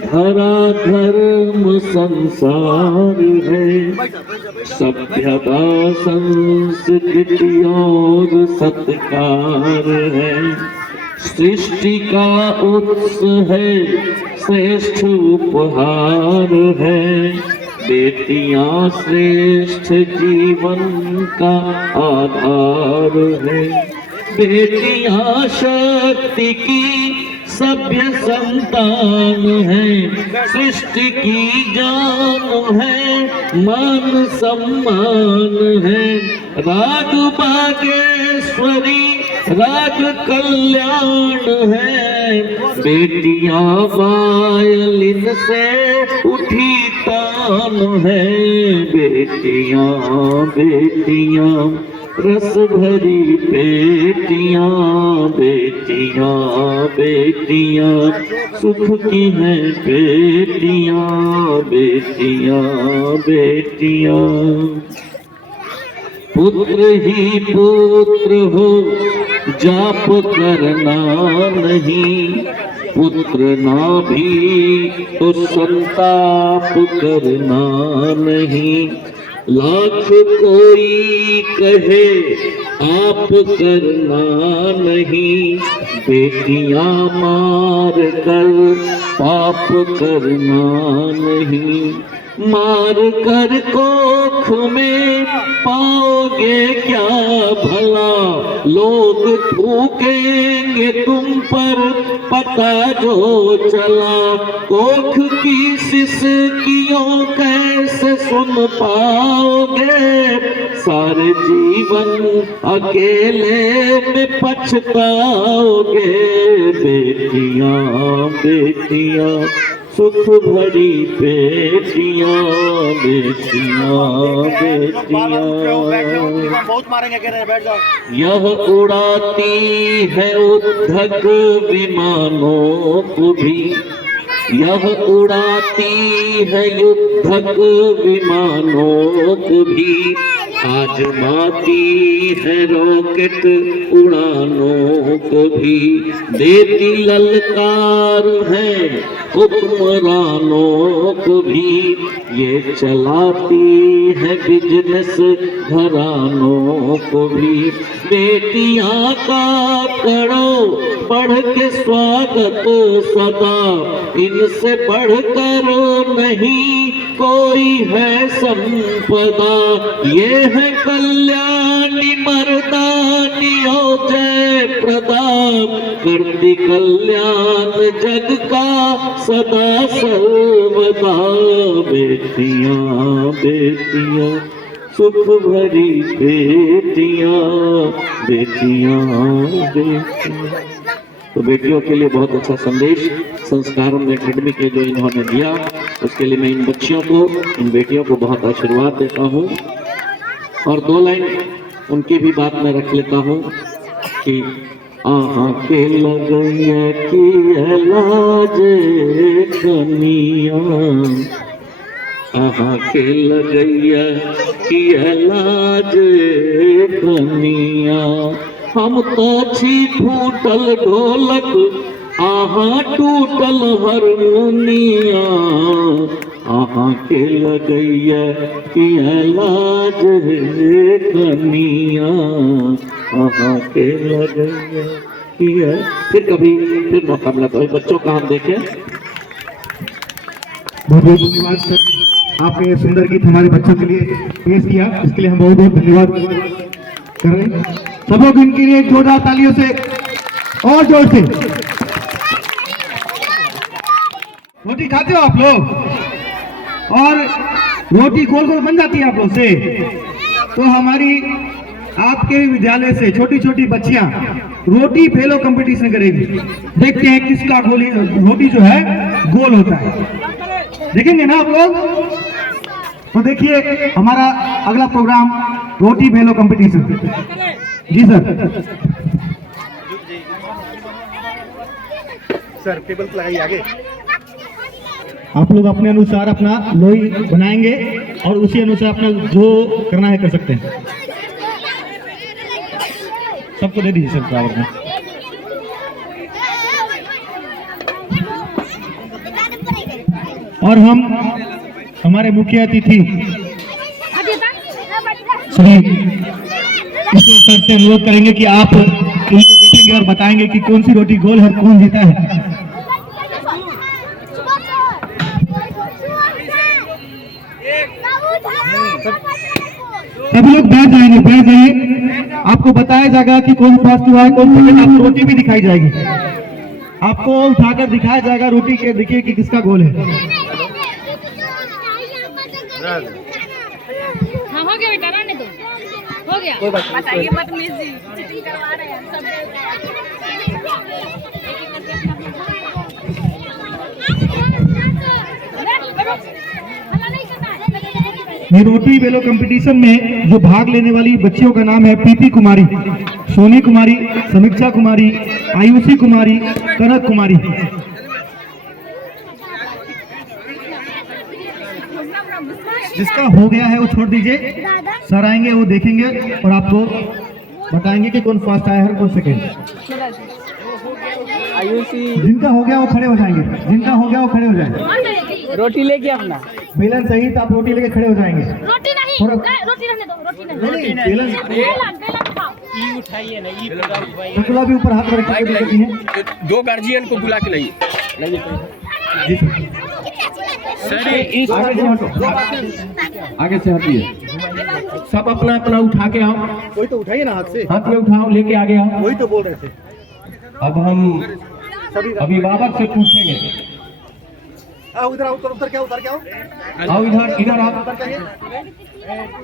भरा धर्म संसार है, सभ्यता संस्कृति और सत्कार है, सृष्टि का उत्सव है श्रेष्ठ उपहार है, बेटियां श्रेष्ठ जीवन का आधार है, बेटियां शक्ति की सभ्य संतान है, सृष्टि की जान है मान सम्मान है, राग बागेश्वरी राग कल्याण है, बेटियां वायलिन से उठी तान है, बेटियां बेटियां रस भरी बेटियां, बेटियां बेटियां सुख की है बेटियां, बेटियां बेटियां। पुत्र ही पुत्र हो जाप करना नहीं, पुत्र ना भी तो संताप करना नहीं, लाख कोई कहे आप करना नहीं, बेटियां मार कर पाप करना नहीं, मार कर कोख में पाओगे क्या भला, लोग थूकेंगे तुम पर पता जो चला, कोख की सिसकियों कैसे सुन पाओगे, सारे जीवन अकेले में पछताओगे, बेटियां बेटियां सुख भरी बेटियां, बेटियां बेटियां। यह उड़ाती है उद्धक विमानों को भी, यह उड़ाती है युद्धक विमानों को भी, आजमाती है रॉकेट उड़ानों को भी, देती ललकार है हुक्मरानों को भी, ये चलाती है बिजनेस घरानों को भी, बेटियां का करो पढ़ के स्वागत सदा, इनसे पढ़कर नहीं कोई है संपदा, ये है कल्याणी मर्दानी ओ जय प्रदान, करती कल्याण जग का सदा सर्वदा, बेटियां बेटियां सुख भरी बेटियां, बेटियां बेटियां। तो बेटियों के लिए बहुत अच्छा संदेश संस्कारम एकेडमी के जो इन्होंने दिया, उसके लिए मैं इन बच्चियों को, इन बेटियों को बहुत आशीर्वाद देता हूँ। और 2 लाइन उनकी भी बात मैं रख लेता हूँ कि आहाँ के लगैया की लाज कनिया, आहाँ के लगैया की लाज कनिया। हम तो छी फूटल ढोलक आहाँ टूटल हारमोनिया, आहाँ के लगैया की लाज कनिया, आहाँ के लगैया की। फिर मौका मिला तो बच्चों का हम देखें। बहुत बहुत धन्यवाद सर, आपने ये सुंदर गीत हमारे बच्चों के लिए पेश किया, इसके लिए हम बहुत बहुत धन्यवाद कर रहे हैं। सब लोग इनके लिए जोरदार तालियों से और जोर से। रोटी खाते हो आप लोग? और रोटी गोल गोल बन जाती है आप लोग से? तो हमारी आपके विद्यालय से छोटी छोटी बच्चियां रोटी फेलो कंपटीशन करेगी। देखते हैं किसका गोली रोटी जो है गोल होता है। देखेंगे ना आप लोग? तो देखिए हमारा अगला प्रोग्राम रोटी फेलो कंपटीशन। जी सर टेबल पर लगाइए आगे। आप लोग अपने अनुसार अपना लोई बनाएंगे और उसी अनुसार अपना जो करना है कर सकते हैं। सबको दे दीजिए सर बराबर में। और हम हमारे मुख्य अतिथि श्री ईश्वर सर से अनुरोध करेंगे कि आप इनको देखेंगे और बताएंगे कि कौन सी रोटी गोल है, कौन जीता है। सभी लोग बैठ जाएंगे, बैठ जाइए। आपको बताया जाएगा कि कौन फर्स्ट हुआ है, कौन सेकंड। आपको रोटी भी दिखाई जाएगी, आपको उठाकर दिखाया जाएगा रोटी के, देखिए कि किसका गोल है। हाँ हो गया बेटा, रहने दो, हो गया। बताइए मत मिस जी, चिटिंग करवा रहे हैं सब। ये रोटी बेलो कंपटीशन में जो भाग लेने वाली बच्चियों का नाम है पीपी कुमारी, सोनी कुमारी, समीक्षा कुमारी, आयुषी कुमारी, कनक कुमारी। जिसका हो गया है वो छोड़ दीजिए, सर आएंगे वो देखेंगे और आपको बताएंगे कि कौन फर्स्ट आया है, कौन सेकेंड। जिनका हो गया वो खड़े हो जाएंगे, जिनका हो गया वो खड़े हो जाएंगे। रोटी लेके अपना बेलन सहित आप रोटी लेके खड़े हो जाएंगे। रोटी नहीं, रोटी रहने दो, रोटी नहीं, बेलन बेलन खाओ। ई उठाइए ना, ई टकला भी ऊपर हाथ रख के देती है। दो गार्जियन को बुला के लाइए। जी सर इस आगे से हटिए। सब अपना अपना उठा के आओ। कोई तो उठाइए ना हाथ से, हाथ में उठाओ, लेके आगे आओ। वही तो बोल रहे थे। अब हम अभिभावक से पूछेंगे। उधर आओ, उधर क्या, उधर क्या आओ इधर, इधर आओ।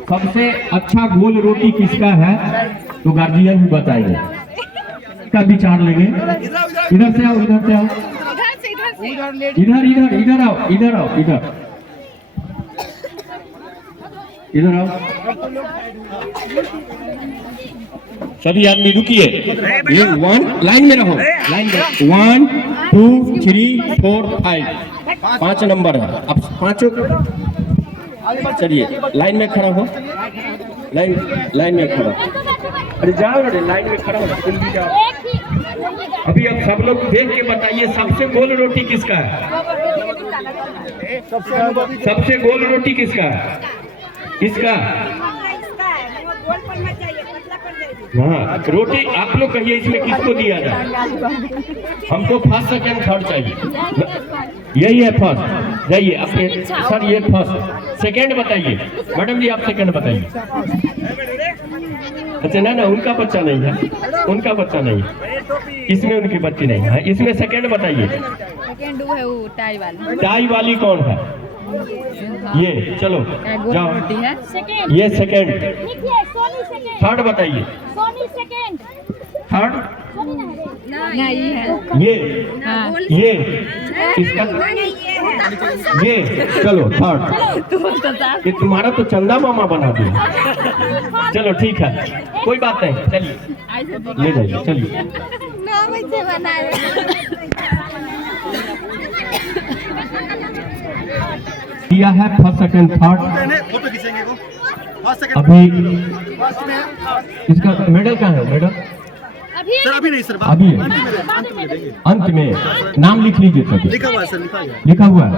सबसे अच्छा गोल रोटी किसका है तो गार्जियन भी बताएंगे, का विचार लेंगे। इधर से आओ, इधर से आओ, इधर इधर इधर आओ, इधर आओ, इधर इधर आओ। सभी आदमी रुकिए, ये वन लाइन में रहो, लाइन में 1 2 3 4 5 5 नंबर है। अब पांचों चलिए लाइन में खड़ा हो, लाइन में खड़ा। अरे जाओ रे, लाइन में खड़ा हो, तुम भी जाओ। अभी अब सब लोग देख के बताइए सबसे गोल रोटी किसका है, सबसे गोल रोटी किसका है, इसका। हाँ रोटी आप लोग कहिए इसमें किसको दिया जाए। हमको फर्स्ट सेकंड थर्ड चाहिए, यही है फर्स्ट। जाइए अपने सर, ये फर्स्ट। सेकंड बताइए मैडम जी, आप सेकंड बताइए। अच्छा ना उनका बच्चा नहीं है, उनका बच्चा नहीं है, इसमें उनकी बच्ची नहीं है। इसमें सेकंड बताइए। सेकंड वो है वो टाई वाली। टाई वाली कौन है? ये चलो जाओ, सेकंड, ये सेकंड। सोनी सेकंड, थर्ड बताइए। सोनी सेकंड, थर्ड नहीं है ये इसका ये चलो थर्ड। ये तुम्हारा तो चंदा मामा बना दिया। चलो ठीक है, कोई बात नहीं, चलिए ले जाइए, चलिए। दिया है फर्स्ट सेकंड थर्ड। फोटो खींचेंगे वो अभी इसका मेडल कहाँ है? मेडल सर अभी नहीं सर, अभी है। अंत में नाम लिख लीजिए सर। लिखा हुआ है सर, लिखा हुआ है।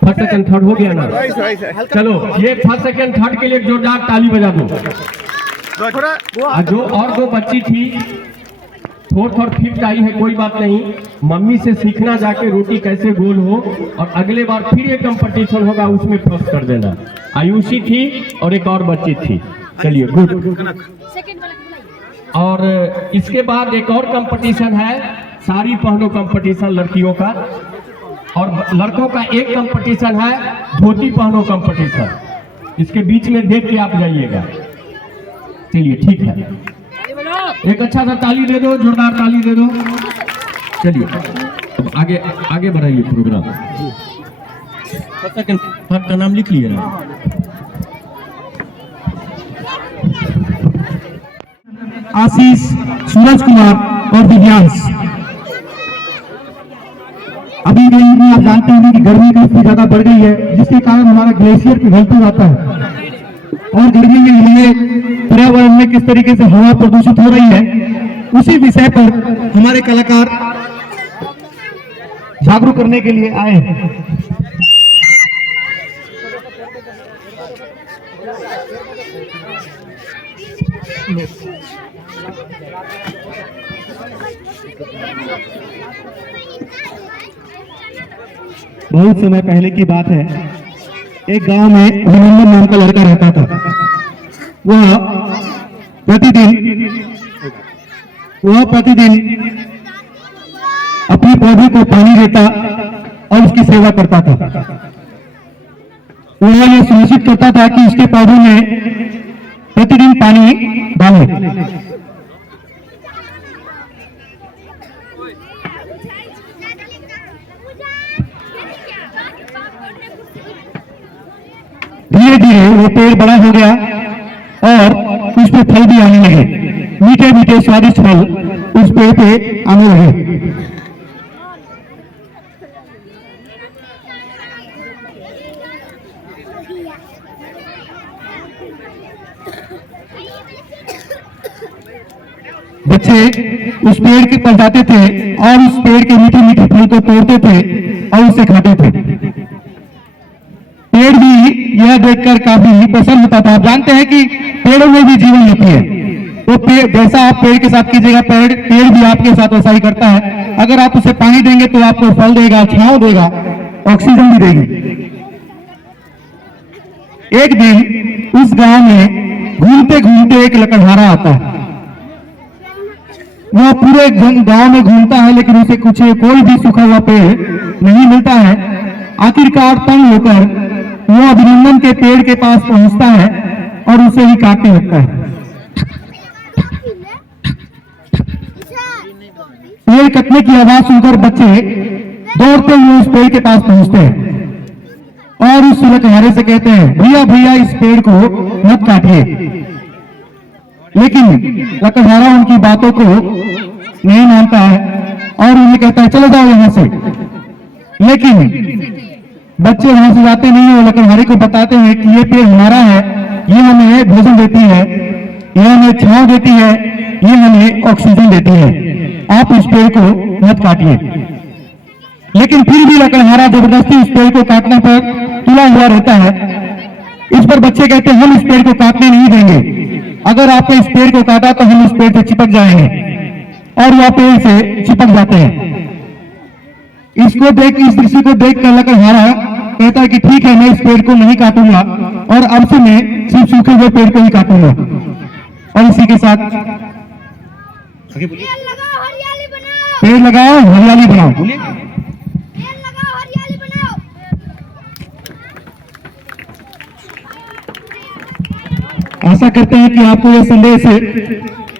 फर्स्ट सेकंड थर्ड हो गया ना? चलो ये फर्स्ट सेकंड थर्ड के लिए जोरदार ताली बजा दो। जो और दो बच्ची थी थोड़ फिफ्ट आई है, कोई बात नहीं, मम्मी से सीखना जाके रोटी कैसे गोल हो, और अगले बार फिर एक कंपटीशन होगा उसमें फर्स्ट कर देना। आयुषी थी और एक और बच्ची थी। चलिए गुड। और इसके बाद एक और कंपटीशन है, साड़ी पहनो कंपटीशन लड़कियों का, और लड़कों का एक कंपटीशन है धोती पहनो कंपटीशन। इसके बीच में देख के आप जाइएगा। चलिए ठीक है, एक अच्छा सा ताली दे दो, जोरदार ताली दे दो। चलिए अब आगे बढ़ाइए प्रोग्राम। का नाम लिख लिए ना? आशीष, सूरज कुमार और दिव्यांश। अभी आप जानते हैं कि गर्मी काफी ज्यादा बढ़ गई है, जिसके कारण हमारा ग्लेशियर पिघलता जाता है, और गर्मी के लिए पर्यावरण में किस तरीके से हवा प्रदूषित हो रही है, उसी विषय पर हमारे कलाकार जागरूक करने के लिए आए हैं। बहुत समय पहले की बात है, एक गांव में अभिनंदन नाम का लड़का रहता था। वह प्रतिदिन अपने पौधे को पानी देता और उसकी सेवा करता था। वह यह सुनिश्चित करता था कि उसके पौधों में प्रतिदिन पानी डाले। धीरे धीरे वो पेड़ बड़ा हो गया और उस पे फल भी आने लगे। मीठे मीठे स्वादिष्ट फल उस पेड़ पे आने लगे। बच्चे उस पेड़ के पास जाते थे और उस पेड़ के मीठे मीठे फल को तोड़ते थे और उसे खाते थे। पेड़ भी यह देखकर काफी प्रसन्न होता था। आप जानते हैं कि पेड़ों में भी जीवन होती है, तो पेड़ जैसा आप पेड़ के साथ कीजिएगा, पेड़ भी आपके साथ वैसा ही करता है। अगर आप उसे पानी देंगे तो आपको फल देगा, छांव देगा, ऑक्सीजन भी देगी। एक दिन उस गांव में घूमते घूमते एक लकड़हारा आता है। वह पूरे गांव में घूमता है, लेकिन उसे कोई भी सूखा हुआ पेड़ नहीं मिलता है। आखिरकार तंग होकर वो अभिनंदन के पेड़ के पास पहुंचता है और उसे ही काटने लगता है। पेड़ कटने की आवाज सुनकर बच्चे दौड़ते हुए उस पेड़ के पास पहुंचते हैं और उस लकड़हारे से कहते हैं, भैया भैया इस पेड़ को मत काटिए। लेकिन लकड़हारा उनकी बातों को नहीं मानता है और उन्हें कहता है, चले जाओ यहां से। लेकिन बच्चे वहां से जाते नहीं है। लकड़हारे को बताते हैं कि ये पेड़ हमारा है, ये हमें भोजन देती है, ये हमें छांव देती है, ये हमें ऑक्सीजन देती है, आप इस पेड़ को मत काटिए। लेकिन फिर भी लकड़हारा जबरदस्ती इस पेड़ को काटने पर तुला हुआ रहता है। इस पर बच्चे कहते हैं, हम इस पेड़ को काटने नहीं देंगे, अगर आपने इस पेड़ को काटा तो हम इस पेड़ से चिपक जाएंगे, और वह पेड़ से चिपक जाते हैं। इस दृश्य को देखकर लकड़हारा कहता है कि ठीक है, मैं इस पेड़ को नहीं काटूंगा और अब से मैं सिर्फ सूखे हुए पेड़ को ही काटूंगा। और इसी के साथ पेड़ लगाओ, हरियाली बनाओ। बोलिए, आशा करते हैं कि आपको यह संदेश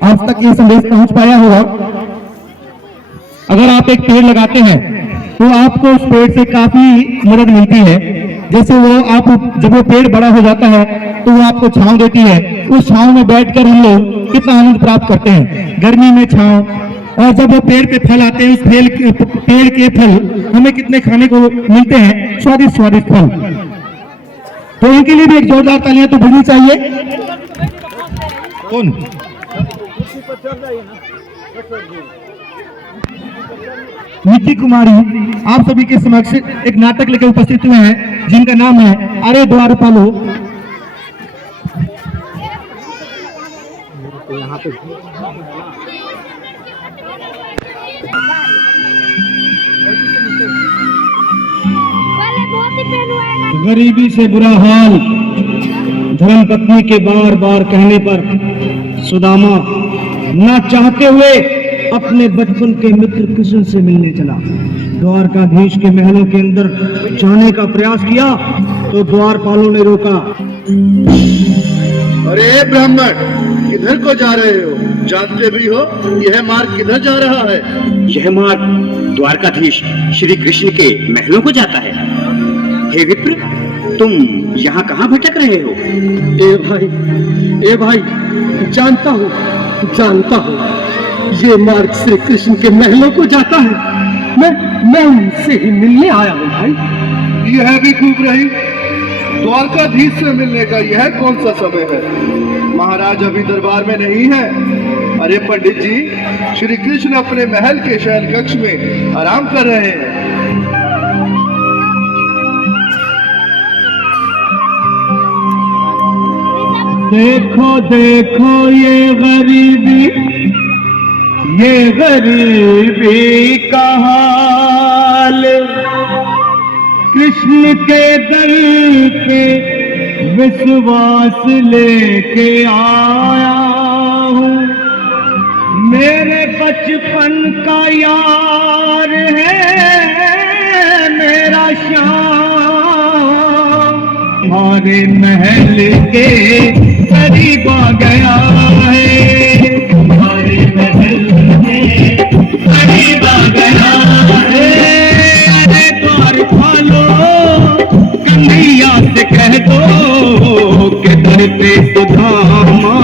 आप तक ये संदेश पहुंच पाया होगा। अगर आप एक पेड़ लगाते हैं तो आपको उस पेड़ से काफी मदद मिलती है। जैसे वो आप जब वो पेड़ बड़ा हो जाता है तो वो आपको छांव देती है। उस छांव में बैठकर हम लोग कितना आनंद प्राप्त करते हैं, गर्मी में छांव। और जब वो पेड़ पे फल आते हैं, उस पेड़ के फल हमें कितने खाने को मिलते हैं, स्वादिष्ट स्वादिष्ट फल। तो इनके लिए भी एक जोरदार तालियां तो बजनी चाहिए। कौन निकी कुमारी आप सभी के समक्ष एक नाटक लेकर उपस्थित हुए हैं जिनका नाम है अरे द्वारपालो। गरीबी से बुरा हाल, धर्म पत्नी के बार बार कहने पर सुदामा ना चाहते हुए अपने बचपन के मित्र कृष्ण से मिलने चला। द्वारकाधीश के महलों के अंदर जाने का प्रयास किया तो द्वारपालों ने रोका। अरे ब्राह्मण, किधर को जा रहे हो? जानते भी हो यह मार्ग किधर जा रहा है? यह मार्ग द्वारकाधीश श्री कृष्ण के महलों को जाता है। हे विप्र, तुम यहाँ कहाँ भटक रहे हो? ए भाई, जानता हूँ ये मार्ग श्री कृष्ण के महलों को जाता है। मैं उनसे ही मिलने आया हूँ भाई। यह भी खूब रही, द्वारकाधीश से मिलने का यह कौन सा समय है? महाराज अभी दरबार में नहीं है। अरे पंडित जी, श्री कृष्ण अपने महल के शयन कक्ष में आराम कर रहे हैं। देखो देखो ये गरीबी का हाल, कृष्ण के दर पे विश्वास लेके आया हूँ। मेरे बचपन का यार है मेरा श्याम, हमारे महल के करीब आ गया है, हमारे महल के करीब आ गया है। अरे द्वारपालो, कन्हैया से कह दो कि दर पे सुदामा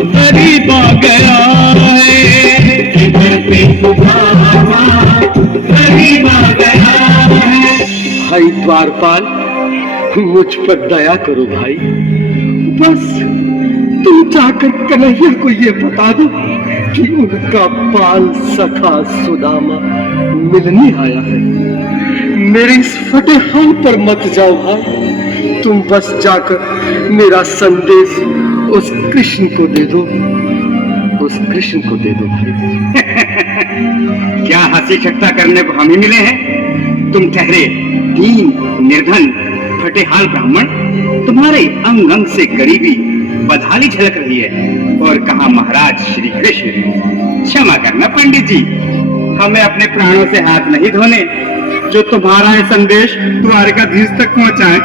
करीब आ गया है, दर पे सुदामा करीब आ गया है। भाई द्वारपाल, मुझ पर दया करो भाई। बस तुम जाकर कन्हैया को ये बता दो कि उनका बाल सखा सुदामा मिलने आया है। मेरे इस फटे हाल पर मत जाओ भाई, तुम बस जाकर मेरा संदेश उस कृष्ण को दे दो, उस कृष्ण को दे दो भाई। क्या हंसी ठट्टा करने को हम ही मिले हैं? तुम ठहरे दीन निर्धन फटेहाल ब्राह्मण, तुम्हारे अंग अंग से गरीबी बदहाली झलक रही है। और कहा महाराज श्री कृष्ण? क्षमा करना पंडित जी, हमें अपने प्राणों से हाथ नहीं धोने जो तुम्हारा ये संदेश द्वारकाधीश तक पहुंचाए।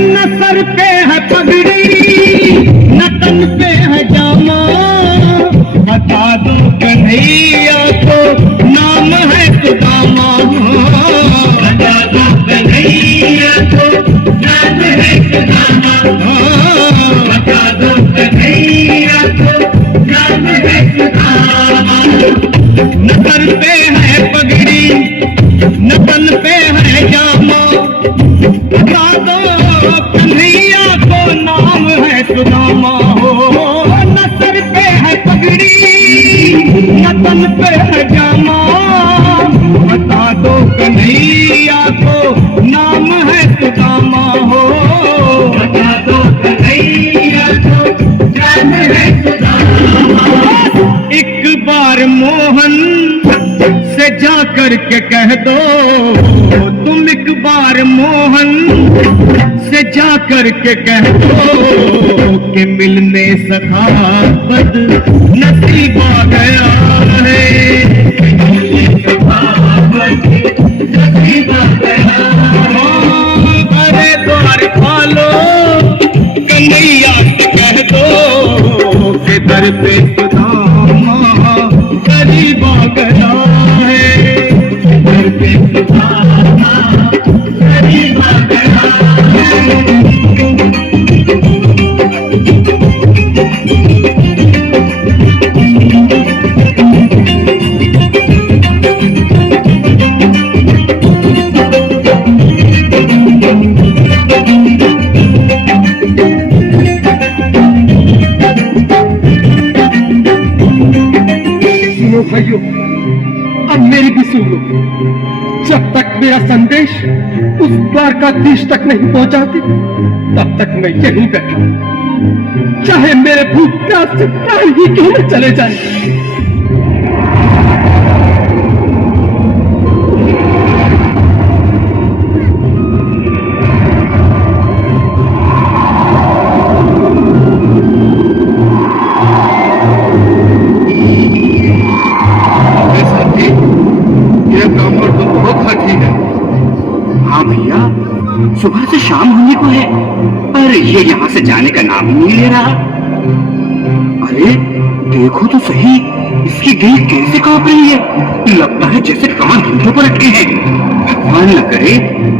न सर पे है पगड़ी, न तन पे है जामा, बता दो कन्हैया को नाम है सुदामा, बता दो कन्हैया को नाम है सुदामा, बता दो कन्हैया को नाम है सुदामा। न सर पे है पगड़ी, न तन पे है जामा, बता दो कन्हैया को नाम है सुदामा हो। न सर पे है पगड़ी, न तन पे है जामा, बता दो कन्हैया को नाम है सुदामा हो, बता दो कन्हैया को नाम है सुदामा। एक बार मोहन से जा करके कह दो, तुम एक बार मोहन से जा करके कह दो कि मिलने सखा बद नसीब आ गया है, मिलने सखा बद नसीब आ गया। अरे द्वारपालो, दर पे सुदामा गरीब आ गया है, दर पे सुदामा गरीब आ गया है। भाइयों, अब मेरी भी सुन लो। जब तक मेरा संदेश उस द्वारकाधीश तक नहीं पहुंचाती, तब तक मैं यहीं बैठा, चाहे मेरे भूख प्यास से प्राण ही क्यों न चले जाए। सुबह से शाम होने को है पर ये यहाँ से जाने का नाम ही नहीं ले रहा। अरे देखो तो सही, इसकी दिल कैसे कांप रही है, लगता है जैसे प्राण घंटों पर अटके हैं। भगवान न करे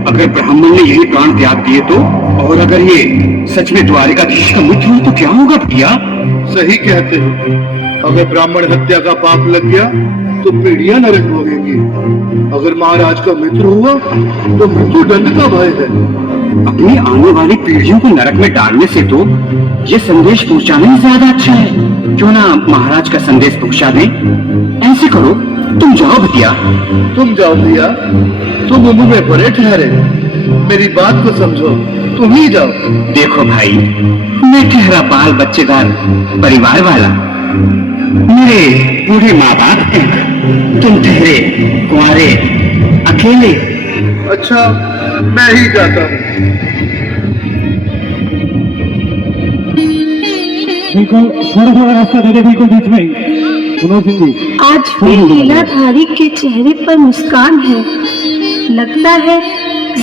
अगर ब्राह्मण ने यही प्राण त्याग दिए तो, और अगर ये सच में द्वारिकाधीश का मित्र हो तो क्या होगा भैया? सही कहते हो, अगर ब्राह्मण हत्या का पाप लग गया तो पीढ़ियां नरक भोगेंगी। अगर महाराज का मित्र हुआ तो मृत्यु दंड का भय है। अपनी आने वाली पीढ़ियों को नरक में डालने से तो ये संदेश पहुंचाना ही ज्यादा अच्छा है। क्यों ना महाराज का संदेश पहुंचा दें? ऐसे करो, तुम जाओ भैया। तुम जाओ भैया, तुम मुंह में पड़े ठहरे, मेरी बात को समझो, तुम ही जाओ। देखो भाई, मैं ठहरा बाल बच्चेदार परिवार वाला, मेरे बूढ़े माँ बाप हैं, तुम ठहरे कुंवारे अकेले। अच्छा, मैं ही जाता हूँ। बिल्कुल थोड़ा थोड़ा रास्ता दे दे, बिल्कुल बीच में ही। सुनो सिंह जी, आज भी लीलाधारी के चेहरे पर मुस्कान है, लगता है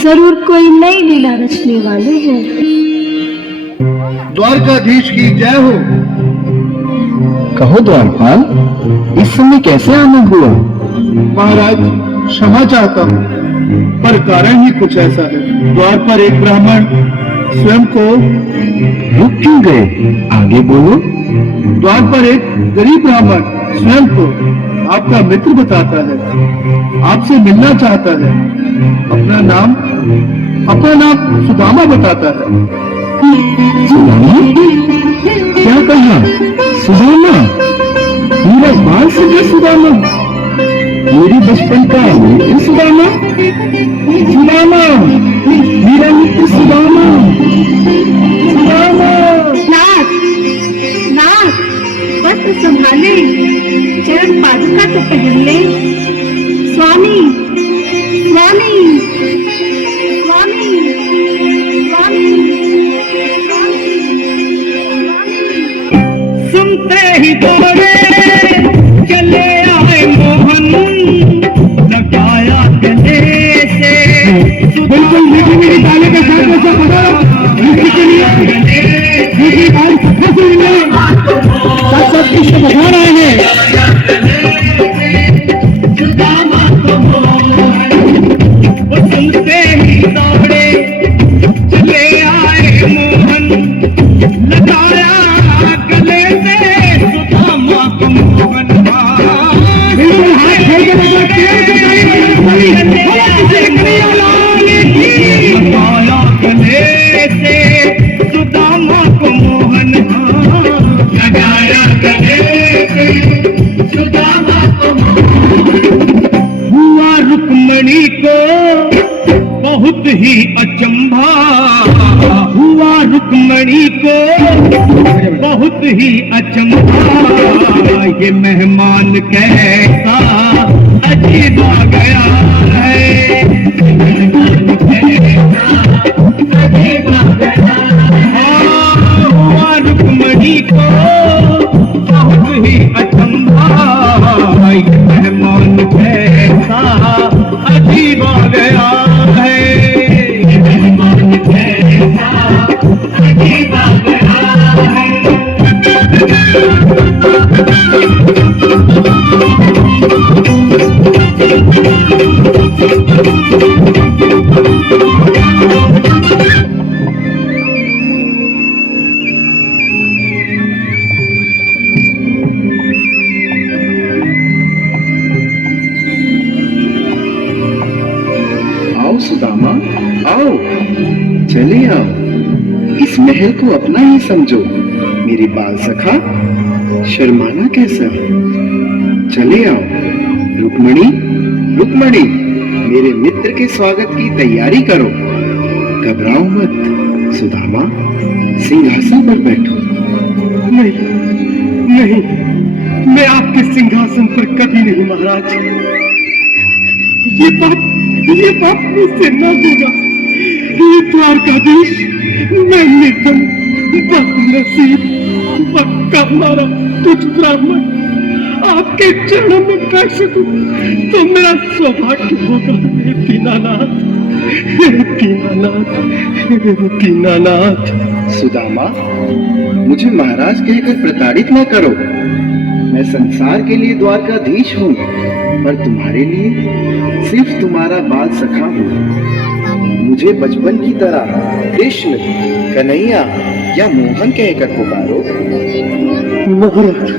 जरूर कोई नई लीला रचने वाले हैं। द्वारकाधीश की जय हो। कहो द्वारपाल, इस समय कैसे आना हुआ? महाराज क्षमा चाहता हूँ, पर कारण ही कुछ ऐसा है। द्वार पर एक ब्राह्मण स्वयं को रुक क्यों गए? आगे बोलो। द्वार पर एक गरीब ब्राह्मण स्वयं को आपका मित्र बताता है, आपसे मिलना चाहता है। अपना नाम सुदामा बताता है। सुदामा? क्या कहा? सुदामा? मेरा बाल सजा सुदामा, मेरी बचपन का मित्र सुदामा, सुदामा मेरा मित्र सुदामा, सुदामा। नाथ, नाथ, वस्त्र संभाले, चरण पादुका तो पहन ले। स्वामी, स्वामी, स्वामी, स्वामी, सुनते ही दौड़े चले आए मोहन, लगाया गले से। बिल्कुल मेरी डाले का साथ साथ कृष्ण बता रहे हैं। सुनते ही दौड़े चले आए मोहन, लगाया गले से सुदामा को मोहन। लगाया गले से सुदामा को मोहन, लगाया गले से सुदामा को मोहन। हुआ रुक्मणी को बहुत ही अचंभा, हुआ रुक्मणी को बहुत ही अचंभा, ये मेहमान कैसा अजीब आ गया है, अजीब आ गया है। हुआ रुक्मणी को बहुत ही अचंभा, ये मेहमान कैसा अजीब आ गया है, मेहमान कैसा अजीब आ गया है। आओ सुदामा, आओ, चले आओ, इस महल को अपना ही समझो। मेरी बाल सखा, शर्माना कैसा? चले आओ। रुक्मणी, रुक्मणी, मेरे मित्र के स्वागत की तैयारी करो। घबराओ मत सुदामा, सिंहासन पर बैठो। नहीं नहीं, मैं आपके सिंहासन पर कभी नहीं महाराज। ये बात मुझसे न होगा। ये द्वारकाधीश, मैं निर्धन, बदनसीब, पक्का मारा तुझ ब्राह्मण आपके चरणों में बैठ सकूं तो मेरा सौभाग्य होगा। हे दीनानाथ, हे दीनानाथ, हे दीनानाथ। सुदामा, मुझे महाराज कहकर प्रताड़ित न करो। मैं संसार के लिए द्वारकाधीश हूँ, पर तुम्हारे लिए सिर्फ तुम्हारा बाल सखा हूँ। मुझे बचपन की तरह कृष्ण, कन्हैया या मोहन कहकर पुकारो। महाराज,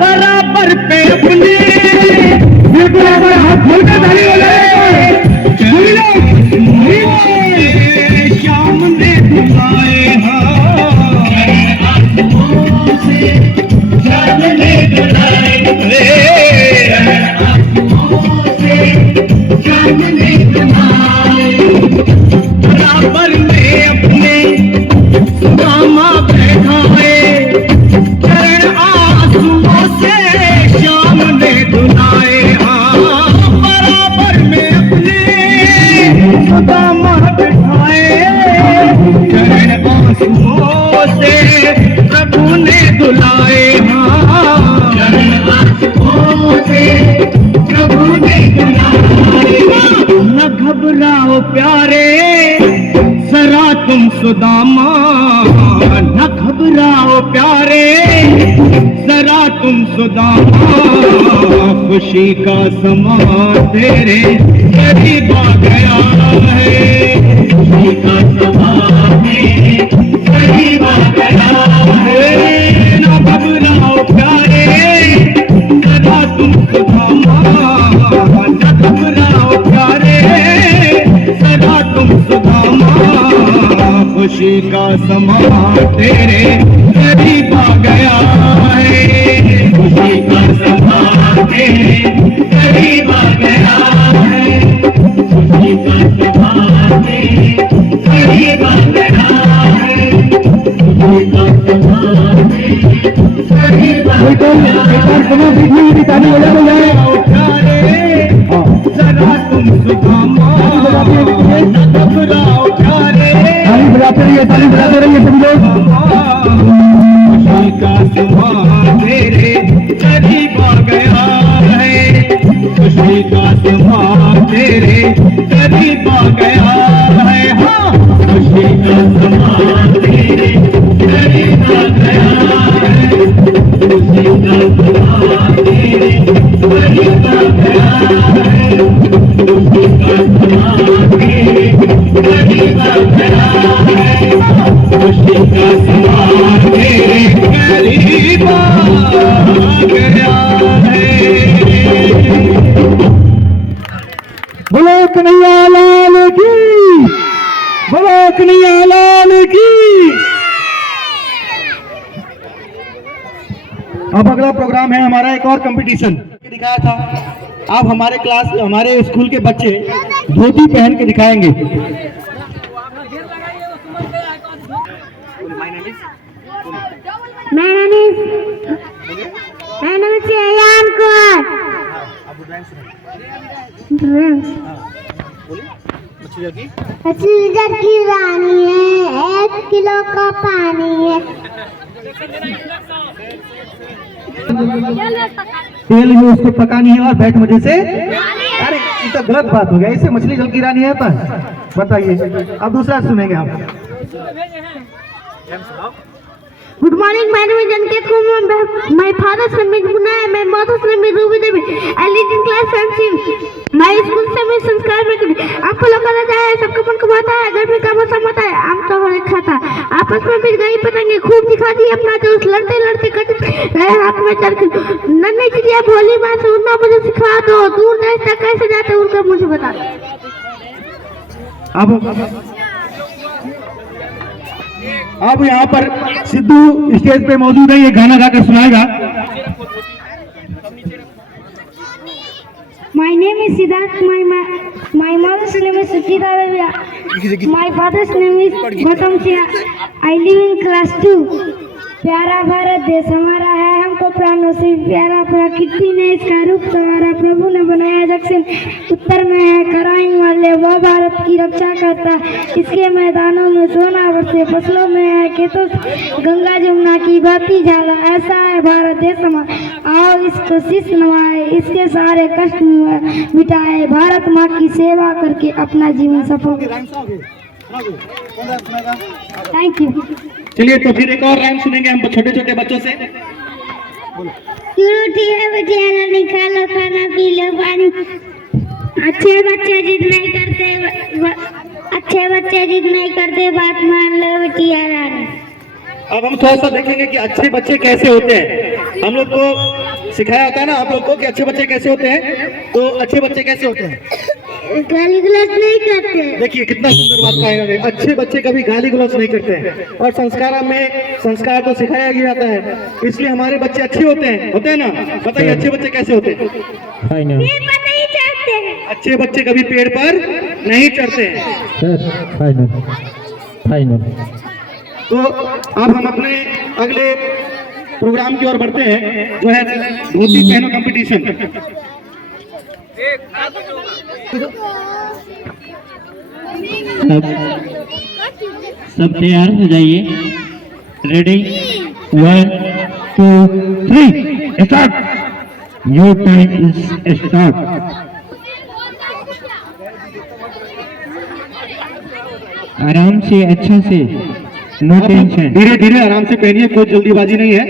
बराबर पे अपने बराबर हाथ खोलकर धारी श्याम ने बुलाए बराबर में अपने सुदामा बैठाए, चरण आंसुओं से श्याम ने धुलाए। बराबर में अपने सुदामा बैठाए, चरण आंसुओं से प्रभु ने धुलाए। चरण आंसुओं से प्रभु ने धुलाए। न घबराओ प्यारे जरा तुम सुदामा, न घबराओ प्यारे जरा तुम सुदामा। खुशी का समा तेरे करीब आ गया है, खुशी का समा तेरे करीब आ गया है। न घबराओ प्यारे जरा तुम सुदामा, न घबराओ प्यारे जरा तुम सुदामा। खुशी का समा तेरे करीब आ गया है, खुशी का समा तेरे करीब आ गया है, खुशी का समा तेरे करीब आ गया है, खुशी का समा तेरे करीब आ गया है। जरा तुम सुदामा, न घबराओ प्यारे, ताली बजाते रहिए सभी लोग। खुशी का समा तेरे करीब आ गया है, खुशी का समा तेरे करीब आ गया है। हाँ, खुशी का समा तेरे करीब आ गया है, खुशी का समा तेरे करीब आ गया है, खुशी का समा तेरे करीब आ गया है, खुशी का समा तेरे करीब आ गया है। बोलो कन्हैया लाल की, बोलो कन्हैया लाल की। अब अगला प्रोग्राम है हमारा एक और कंपटीशन दिखाया था। अब हमारे स्कूल के बच्चे धोती पहन के दिखाएंगे। My name is Ayan Kaur. मछली जग की रानी है, 1 किलो का पानी है। तेल में उसको पकानी है और बैठ मजे से। अरे ये तो गलत बात हो गया, इससे मछली जल की रानी है। बताइए, अब दूसरा सुनेंगे आप। Good morning, my name is Ankit Kumar. I live in class 5C। मैं स्कूल से मैं संस्कार में कभी आपको लोग का जाए सबका मन को आता है, गर्मी का मौसम होता है, आम तो हर एक खाता आपस में भी गई पतंगे खूब दिखा दी अपना जोश, लड़ते लड़ते कट गए हाथ में चरख नन्ही चिड़िया भोली माँ से उड़ना मुझे सिखा दो, दूर देश तक कैसे जाते उड़कर मुझे बता। अब यहाँ पर सिद्धू स्टेज पे मौजूद है, ये गाना गाकर सुनाएगा। My name is Siddharth. My mother's name is Suchita Devi. My father's name is Gautam Singh. I live in class 2. प्यारा भारत देश हमारा है, हमको प्राणों से प्यारा, प्रकृति ने इसका रूप संवारा, प्रभु ने बनाया दक्षिण उत्तर में है कराइन वाले, वह भारत की रक्षा करता, इसके मैदानों में सोना बरसे, फसलों में है खेतों गंगा जमुना की बहती झाला, ऐसा है भारत देश हमारा, आओ इसको शीश नवाए, इसके सारे कष्ट मिटाए, भारत माँ की सेवा करके अपना जीवन सफल। Thank you. चलिए तो फिर एक और राइम सुनेंगे हम छोटे छोटे बच्चों से। रोटी है बचिया खा लो खाना पी लो पानी, अच्छे बच्चे जिद नहीं करते बात मान लो बचिया रानी। अब हम थोड़ा सा देखेंगे कि अच्छे बच्चे कैसे होते हैं। हम लोग को सिखाया होता है ना आप लोग को कि अच्छे बच्चे कैसे होते हैं, तो अच्छे बच्चे कैसे होते हैं? गाली गलौज नहीं करते। देखिए कितना सुंदर बात कहा इन्होंने, अच्छे बच्चे कभी गाली गलौज नहीं करते हैं, और संस्कार में संस्कार तो सिखाया गया जाता है, इसलिए हमारे बच्चे अच्छे होते हैं ना। बताइए अच्छे बच्चे कैसे होते हैं? अच्छे बच्चे कभी पेड़ पर नहीं चढ़ते हैं। तो अब हम अपने अगले प्रोग्राम की ओर बढ़ते हैं, जो है धोती पहनो कंपटीशन। सब तैयार हो जाइए, ready 1 2 3 start. Your time is start. आराम से, अच्छा से, नो टेंशन। धीरे धीरे आराम से पहनिए, कोई जल्दीबाजी नहीं है,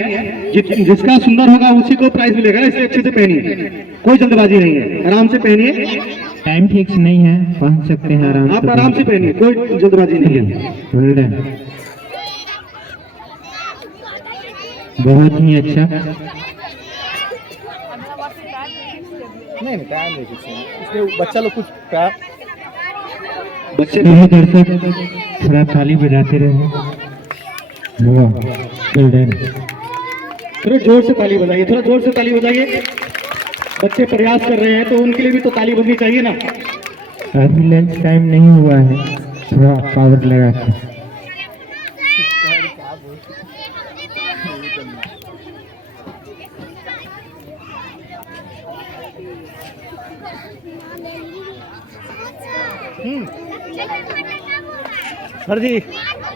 जिसका सुंदर होगा उसी को प्राइज मिलेगा, इसलिए अच्छे से पहनिए, कोई जल्दबाजी नहीं है, आराम से पहनिए। टाइम फिक्स नहीं है, पहन सकते हैं आराम से। आप आराम से पहनिए, कोई जल्दबाजी नहीं है। बहुत ही अच्छा। नहीं टाइम नहीं इसलिए बच्चा लोग कुछ बच्चे दर्शक थोड़ा ताली बजाते रहे। थोड़ा जोर से ताली बजाइए, थोड़ा जोर से ताली बजाइए। बच्चे प्रयास कर रहे हैं तो उनके लिए भी तो ताली बजनी चाहिए ना। अभी लंच टाइम नहीं हुआ है, थोड़ा पावर लगा के। सर जी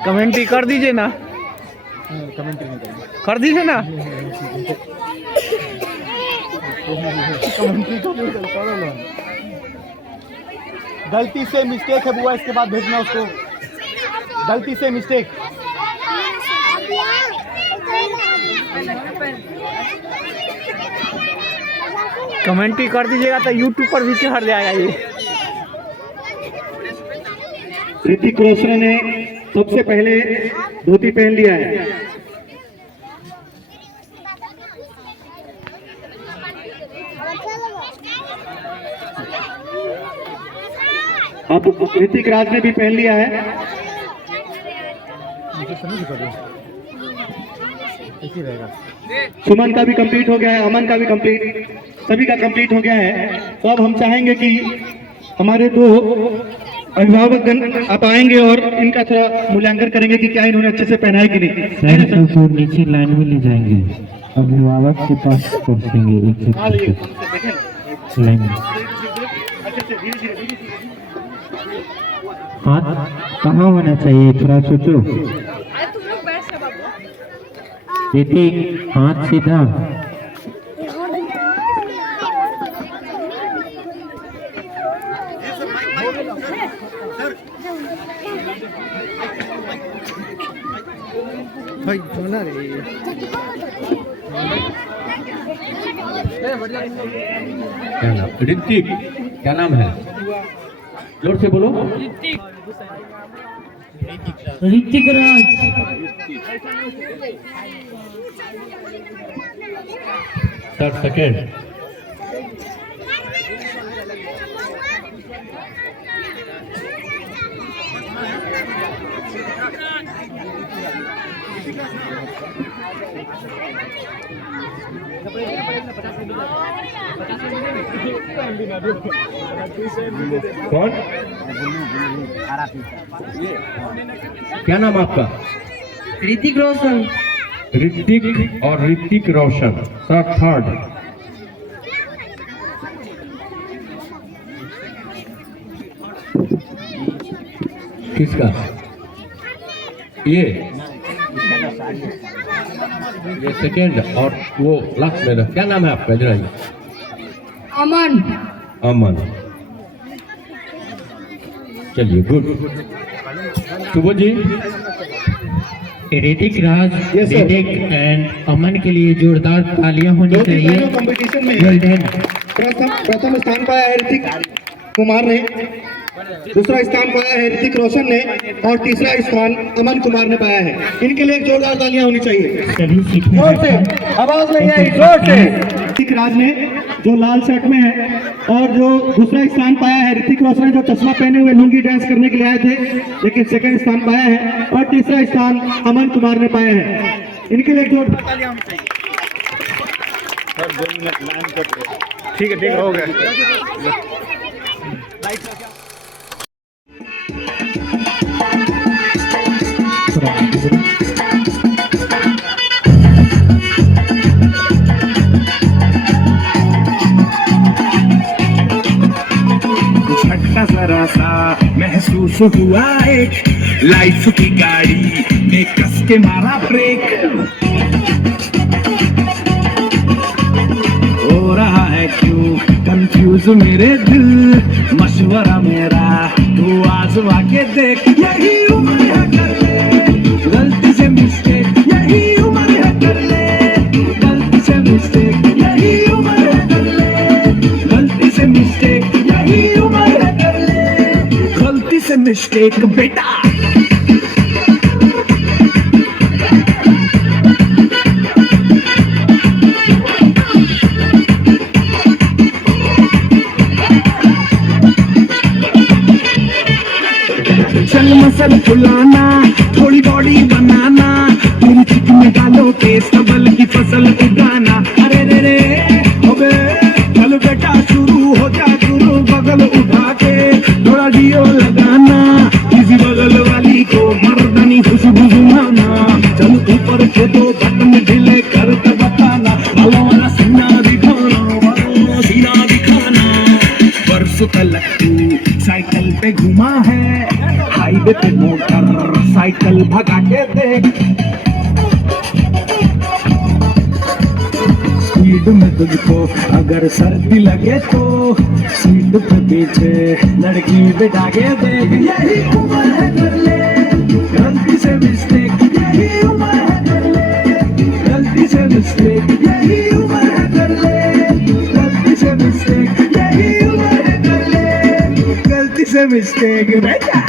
कमेंट्री कर दीजिए ना, कमेंट्री नहीं करेंगे, कर दीजिए ना। कमेंट्री तो गलती से मिस्टेक है बुआ, इसके बाद भेजना उसको, गलती से मिस्टेक। कमेंट्री कर दीजिएगा तो यूट्यूब पर भी चढ़ जाएगा ये। ऋतिक रोशन ने सबसे पहले धोती पहन लिया है। अब ऋतिक राज ने भी पहन लिया है। सुमन का भी कंप्लीट हो गया है, अमन का भी कंप्लीट, सभी का कंप्लीट हो गया है। तो अब हम चाहेंगे कि हमारे दो अभिभावकगण आप आएंगे और इनका थोड़ा मूल्यांकन करेंगे कि क्या इन्होंने अच्छे से पहना है कि नहीं। सर तो नीचे लाइन में ले जाएंगे, अभिभावक के पास पहुंचेंगे एक लाइन में। हाथ कहाँ होना चाहिए, थोड़ा सोचो। ऋतिक हाथ सीधा। भाई होना रे क्या नाम? ऋतिक। क्या नाम है? जोर से बोलो। ऋतिक राज। Sir second. कौन? क्या नाम आपका? ऋतिक रोशन। ऋतिक और ऋतिक रोशन। Sir third. किसका? ये सेकेंड और वो लास्ट में। क्या नाम है आपका? इधर आइए। अमन। अमन। चलिए गुड। शुभ जी। ऋतिक राज, ऋतिक एंड अमन के लिए जोरदार तालियां होनी चाहिए। कंपटीशन में वेल डन। प्रथम स्थान पाया है ऋतिक कुमार ने, दूसरा स्थान पाया है ऋतिक रोशन ने और तीसरा स्थान अमन कुमार ने पाया है। इनके लिए एक जोरदार तालियां होनी चाहिए। सभी सीखने जोर से आवाज नहीं आई, जोर से। ऋतिक राज ने जो लाल शर्ट में है और जो दूसरा स्थान पाया है ऋतिक रोशन जो चश्मा पहने हुए लुंगी डांस करने के लिए आए थे लेकिन सेकंड स्थान पाया है और तीसरा स्थान अमन कुमार ने पाया है। इनके लिए एक जोरदार तालियां होनी चाहिए। ठीक है, ठीक हो गया। झटका जरा सा महसूस हुआ एक, लाइफ की गाड़ी में कस के मारा ब्रेक। हो रहा है क्यों कंफ्यूज मेरे दिल, मशवरा मेरा तू आजमा के देख। यही उम्र है कर ले गलती से मिस्टेक, यही उम्र है कर ले गलती से मिस्टेक, यही उम्र है कर ले गलती से मिस्टेक, यही उम्र है कर ले गलती से मिस्टेक बेटा। चल मसल फुलाना, थोड़ी बॉडी बनाना, तेरी चिक में डालो केस डबल की फसल उगाना। अरे रे रे अबे चल बेटा शुरू हो जा शुरू, बगल उठा के थोड़ा जियो लगाना, किसी बगल वाली को मर्दानी खुशबू सुनाना। चल ऊपर से दो बटन ढीले कर के बताना, भला वाला सीना दिखाना, सीना दिखाना। परसों तलक तू साइकिल पे घुमा है, हाईवे पे मोटर साइकिल भगा के देख। स्पीड में तुझको अगर सर्दी लगे तो सीट पे पीछे लड़की बिठा के देख। यही उम्र है कर ले गलती से मिस्टेक, यही उम्र है कर ले गलती से मिस्टेक, यही उम्र है कर ले गलती से मिस्टेक, यही उम्र है कर ले गलती से मिस्टेक बेटा।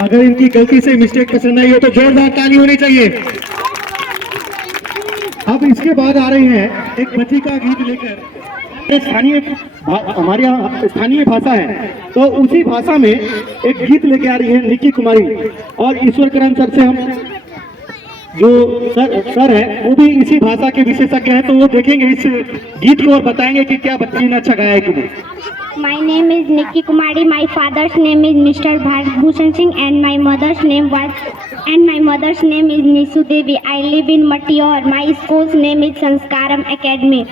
अगर इनकी गलती से मिस्टेक पसंद आई हो तो जोरदार ताली होनी चाहिए। अब इसके बाद आ रहे हैं एक बच्ची का गीत लेकर। स्थानीय हमारे यहाँ स्थानीय भाषा है तो उसी भाषा में एक गीत लेके आ रही है निक्की कुमारी, और ईश्वर करण सर से हम जो सर है वो भी इसी भाषा के विशेषज्ञ हैं, तो वो देखेंगे इस गीत को और बताएंगे कि क्या बच्ची ने अच्छा गाया है कि नहीं। My name is Nikki Kumari. My father's name is Mr. Bharat Bhushan Singh, and my mother's name is Nisu Devi. I live in Matior. My school's name is Sanskaram Academy.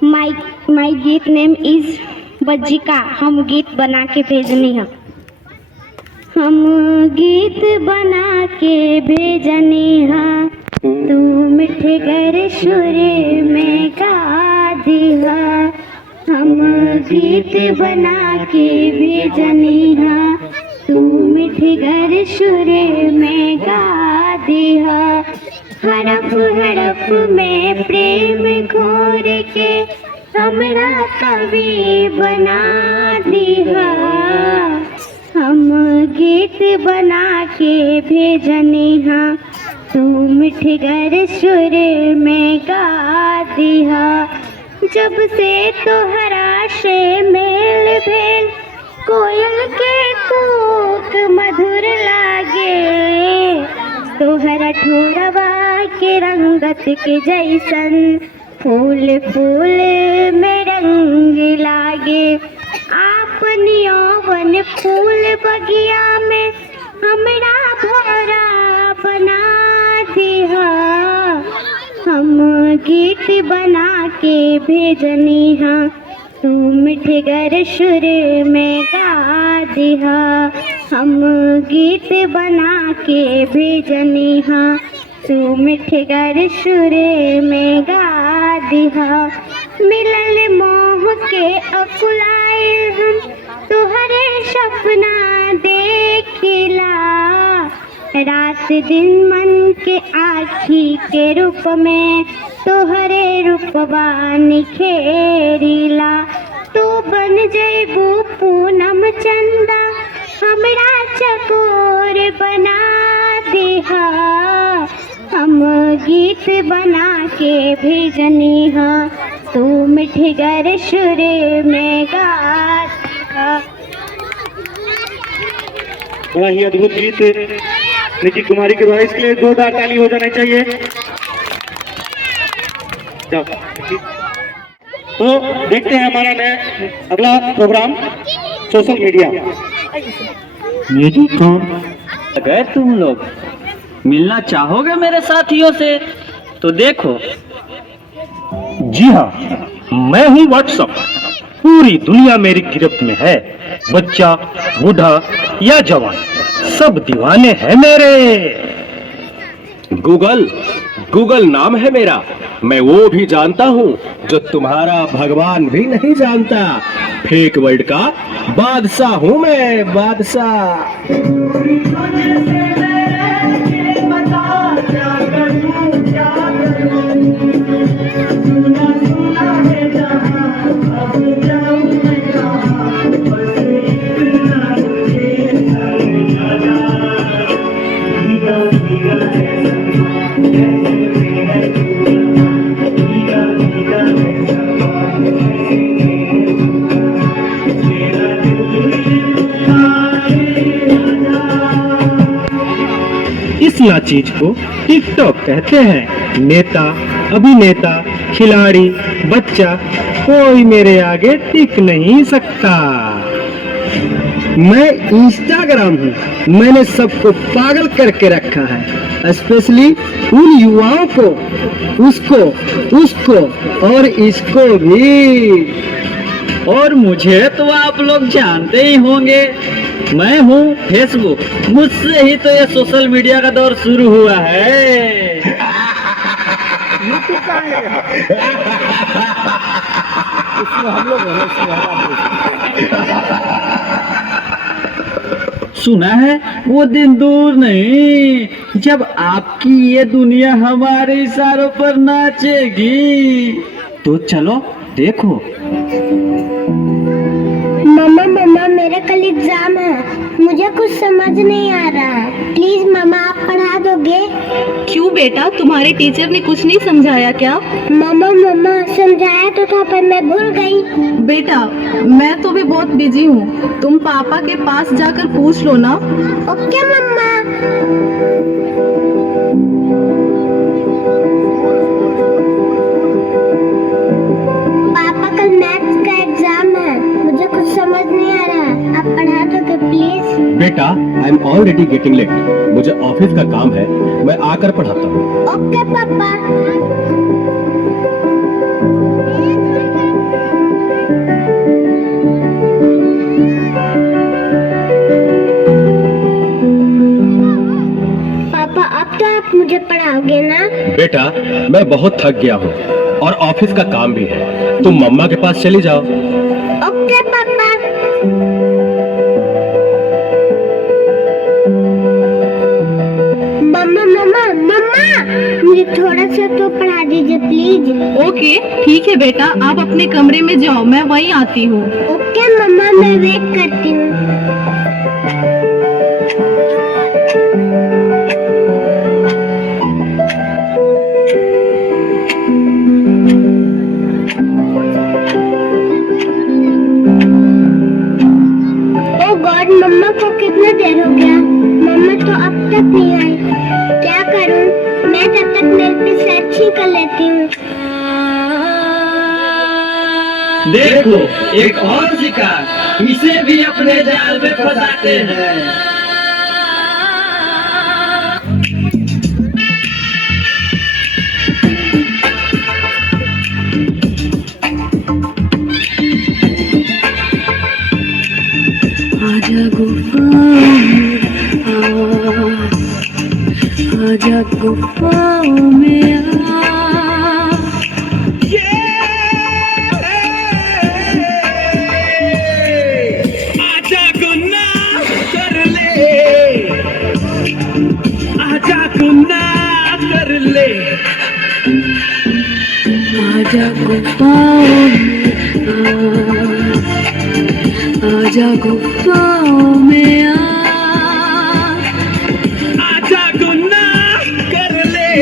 My गीत name is Bajjika. हम गीत बना के भेजनी है. हम गीत बना के भेजनी है, तू मिठे गर सुर में गा दिया. हम गीत बना के भेजनी है, तू मिठे गर सुर में गा दिया. हड़प हड़प में प्रेम घोर के हमरा कवि बना दिया. हम गीत बना के भेजनी है, तू मिठगर सुर में गा दिया. जब से तोहरा से मेल भेल, कोयल के कूक मधुर लागे. तोहरा ठोरवा के रंगत के जैसन, फूल फूल में रंग लागे. आपन यौवन फूल बगिया में हमरा भौरा बना दिया. हम गीत बना के भेजनी है, तू मिठगर सुर में गा दिया. हम गीत बना के भेजनी है, तू मिठगर सुर में गा दिया. मिलल मोह के अकुलाए हम, तोहरे सपना देखिला. रात दिन मन के आँखी के रूप में तोहरे रूपवा निखेरीला. तू बन जैबू पूनम चंदा, हमरा चकोर बना दिहा. हम गीत बना के भेजनी है, तू मिठगर सुर में गा. बड़ा ही अद्भुत गीत निकी कुमारी के द्वारा. इसके लिए जोरदार ताली हो जाना चाहिए. तो देखते हैं हमारा अगला प्रोग्राम सोशल मीडिया. ये जी कौन गए तुम लोग? मिलना चाहोगे मेरे साथियों से? तो देखो. जी हाँ, मैं हूँ व्हाट्सअप. पूरी दुनिया मेरी गिरफ्त में है. बच्चा, बूढ़ा या जवान, सब दीवाने हैं मेरे. गूगल नाम है मेरा. मैं वो भी जानता हूँ जो तुम्हारा भगवान भी नहीं जानता. फेक वर्ल्ड का बादशाह हूँ मैं, बादशाह. इस नाचीज को टिकटॉक कहते हैं. नेता, अभिनेता, खिलाड़ी, बच्चा, कोई मेरे आगे टिक नहीं सकता. मैं इंस्टाग्राम हूँ. मैंने सबको पागल करके रखा है, स्पेशली उन युवाओं को, उसको और इसको भी. और मुझे तो आप लोग जानते ही होंगे. मैं हूँ फेसबुक. मुझसे ही तो ये सोशल मीडिया का दौर शुरू हुआ है. सुना है वो दिन दूर नहीं जब आपकी ये दुनिया हमारे इशारों पर नाचेगी. तो चलो देखो. मम्मा मेरा कल एग्जाम है. मुझे कुछ समझ नहीं आ रहा. प्लीज मम्मा आप पढ़ा दोगे? क्यों बेटा, तुम्हारे टीचर ने कुछ नहीं समझाया क्या? मम्मा समझाया तो था पर मैं भूल गई. बेटा मैं तो भी बहुत बिजी हूँ, तुम पापा के पास जाकर पूछ लो ना. Okay mamma. पापा कल मैथ्स का एग्जाम है, बेटा, I am already getting late. मुझे ऑफिस का काम है, मैं आकर पढ़ाता हूँ। ओके पापा। पापा अब तो आप मुझे पढ़ाओगे ना? बेटा, मैं बहुत थक गया हूँ और ऑफिस का काम भी है। तुम मम्मा के पास चली जाओ। ओके पापा। मम्मा मम्मा मम्मा, मुझे थोड़ा सा तो पढ़ा दीजिए प्लीज। ओके ठीक है बेटा, आप अपने कमरे में जाओ, मैं वहीं आती हूँ। ओके मम्मा, मैं वेट करती हूँ। मम्मा को कितना देर हो गया? मम्मा तो अब तक नहीं आई। क्या करूं? मैं तब तक मेल पे सर्च ही कर लेती हूँ। देखो, एक और शिकार, इसे भी अपने जाल में फंसाते हैं। आजा गुफा आजा गुफा में आजा गुनाह कर ले, आजा गुनाह कर ले, आजा गुफा आजा गुफाओं में आजा गुनाह कर ले,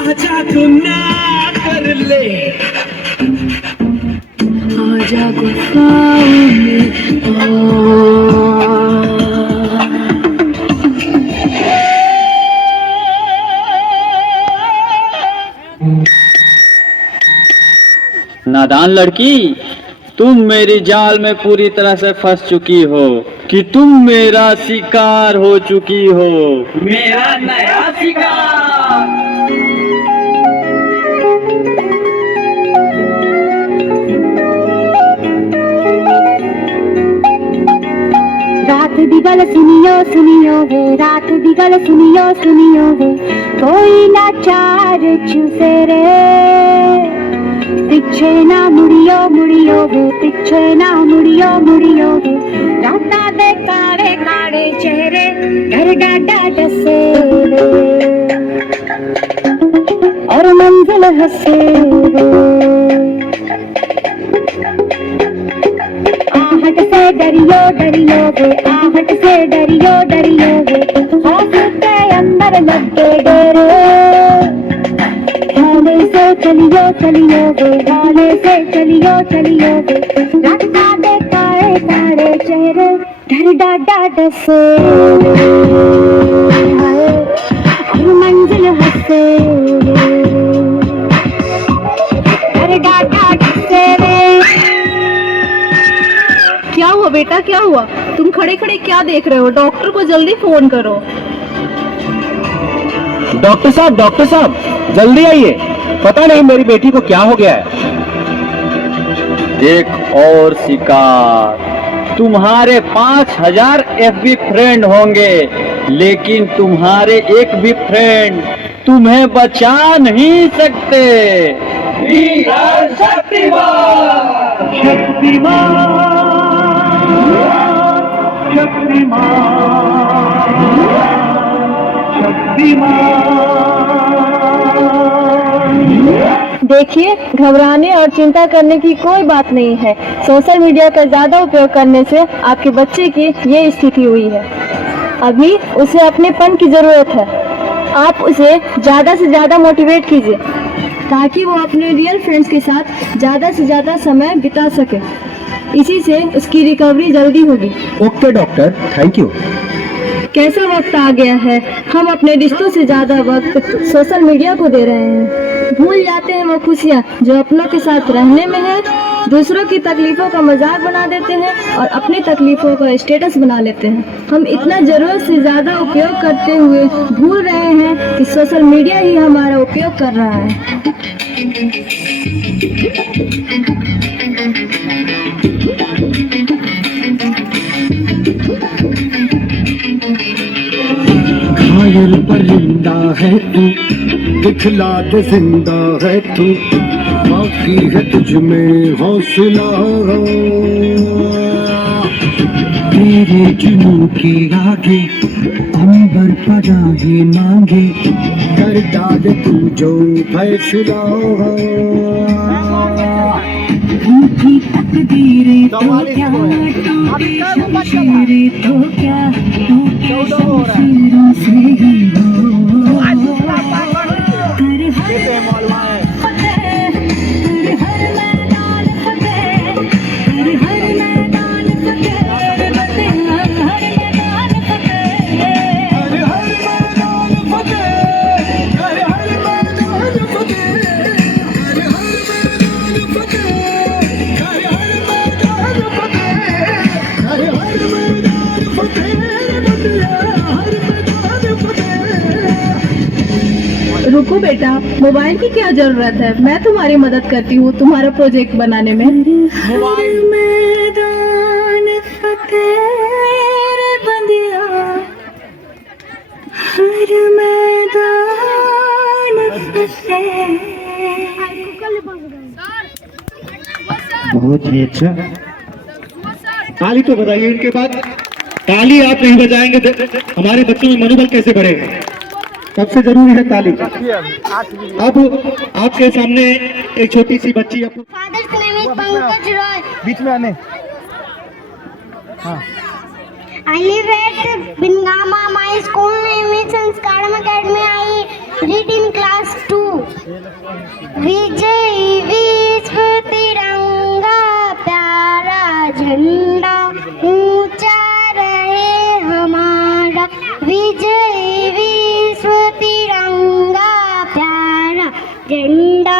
आजा गुनाह कर ले, आजा गुफाओं में नादान लड़की, तुम मेरी जाल में पूरी तरह से फंस चुकी हो कि तुम मेरा शिकार हो चुकी हो। मेरा नया शिकार। रात दी गल सुनियो सुनियो वे, रात दी गल सुनियो सुनियो वे, कोई ना चार चूसे रे, पीछे ना मुड़ियो मुड़ियो वे, पीछे ना मुड़ियो मुड़ियो वे, राता दे काले काले चेहरे, घर डाडा डसे रे, और मंजिल हंसे रे, आहट से डरियो डरियो वे, आहट से डरियो डरियो वे, खौफ के अंदर लगे डरे, गाने से चलियो चलियो वे, गाने से चलियो चलियो वे, रास्ता दे काले काले चेहरे, डर डाडा डसे और मंजिल हंसे डर डाडा डसे रे। क्या हुआ बेटा, क्या हुआ? तुम खड़े खड़े क्या देख रहे हो? डॉक्टर को जल्दी फोन करो। डॉक्टर साहब जल्दी आइए, पता नहीं मेरी बेटी को क्या हो गया है। एक और शिकार। तुम्हारे 5000 FB फ्रेंड होंगे, लेकिन तुम्हारे एक भी फ्रेंड तुम्हें बचा नहीं सकते। शक्तिमान शक्तिमान देखिए, घबराने और चिंता करने की कोई बात नहीं है। सोशल मीडिया का ज्यादा उपयोग करने से आपके बच्चे की ये स्थिति हुई है। अभी उसे अपनेपन की जरूरत है। आप उसे ज्यादा से ज्यादा मोटिवेट कीजिए ताकि वो अपने रियल फ्रेंड्स के साथ ज्यादा से ज्यादा समय बिता सके। इसी से उसकी रिकवरी जल्दी होगी। Okay doctor, thank you. कैसा वक्त आ गया है, हम अपने रिश्तों से ज्यादा वक्त सोशल मीडिया को दे रहे हैं। भूल जाते हैं वो खुशियाँ जो अपनों के साथ रहने में है दूसरों की तकलीफों का मजाक बना देते हैं और अपनी तकलीफों का स्टेटस बना लेते हैं। हम इतना जरूरत से ज़्यादा उपयोग करते हुए भूल रहे हैं कि सोशल मीडिया ही हमारा उपयोग कर रहा है। घायल परिंदा है तू, दिखला दे जिंदा है तू, बाकी है तुझ में हौसला। तेरे जुनून के आगे अंबर पनाही मांगे, कर डाल तू जो फैसला। रूठी तकदीरें तो क्या, टूटी शमशीरें तो क्या, टूटी शमशीरों से ही हो। हर हर फतेह, हर मैदान फतेह, हर मैदान फतेह, हर मैदान फतेह, हर मैदान फतेह, हर मैदान रुको बेटा, मोबाइल की क्या जरूरत है, मैं तुम्हारी मदद करती हूँ तुम्हारा प्रोजेक्ट बनाने में। हर मैदान फतेह रे बंदिया, हर मैदान फतेह। बहुत ही अच्छा, ताली तो बजाइए। इनके बाद ताली आप नहीं बजाएंगे तो हमारे बच्चों में मनोबल कैसे बढ़ेगा? सबसे जरूरी है ताली। अब आपके सामने एक छोटी सी बच्ची आपको पंकज रॉय बीच में आने। I live at Bingama. My school name is Sanskaram Academy. I read in class 2. विजय विश्व तिरंगा प्यारा झंडा ऊंचा रहे हमारा। विजय विश्व तिरंगा प्यारा झंडा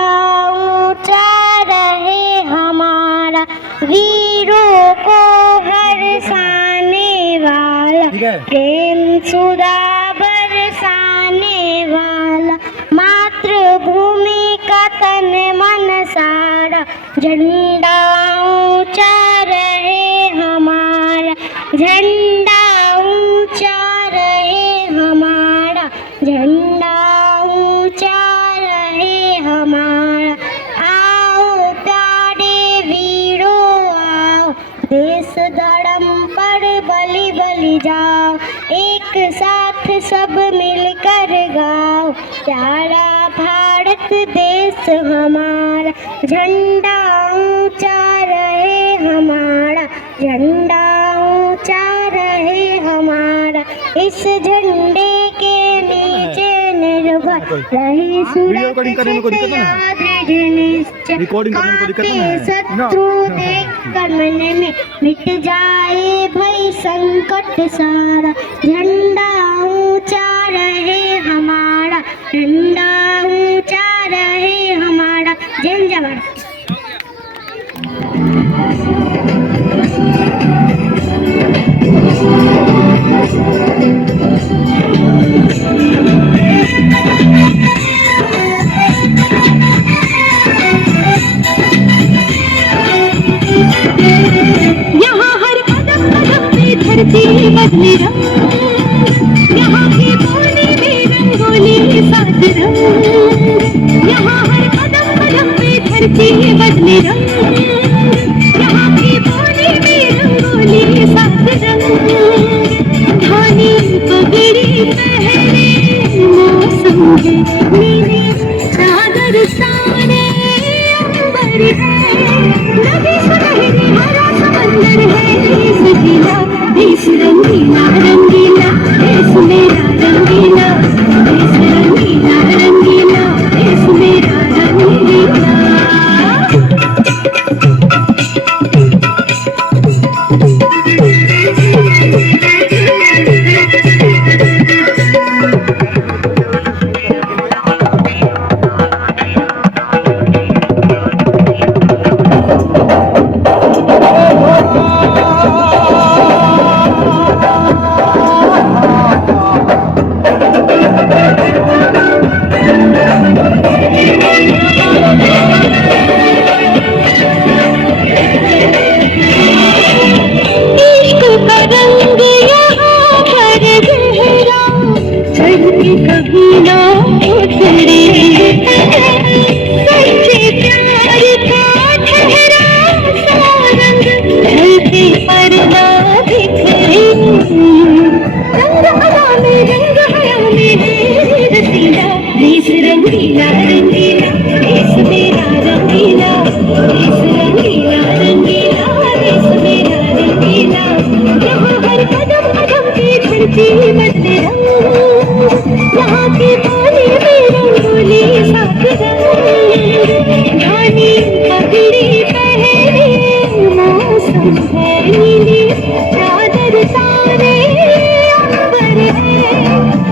ऊंचा रहे हमारा। वीरों को बरसाने वाला, प्रेम सुधा बरसाने वाला, मातृभूमि का तन मन सारा। झंडा ऊंचा रहे हमारा, झंडा ऊंचा रहे हमारा, झंडा ऊंचा रहे हमारा। आओ प्यारे वीरों आओ, देश धर्म पर बलि बलि जाओ। एक साथ सब मिलकर गाओ, प्यारा भारत देश हमारा। झंडा ऊंचा रहे हमारा, झंडा ऊंचा रहे हमारा। इस झंडे के नीचे निर्भर रहे सुरक्षित याद निश्चय। कांपे शत्रु देख कर मन में मिट जाए भय संकट सारा। झंडा ऊंचा रहे हमारा, झंडा ऊंचा रहे हमारा। जय जवान। यहाँ हर कदम कदम पे धरती बदले रंग, यहाँ की बोली में रंगोली साथ रंग। यहाँ हर कदम कदम पे धरती बदले रंग, यहाँ की बोली में रंगोली साथ रंग। धानी पगड़ी पहने मौसम है, नीले चादर सारे अंबर है। नदी सुनहरी हरा समंदर है, देश गीला देश रंगीला रंगीला, देश मेरा रंगीला, देश रंगीला रंगीला, देश मेरा रंगीला। जीवन में यहाँ के पानी में रंगोली साथ घानी पगड़ी पहने मौसम है नीली चादर तारे अंबर है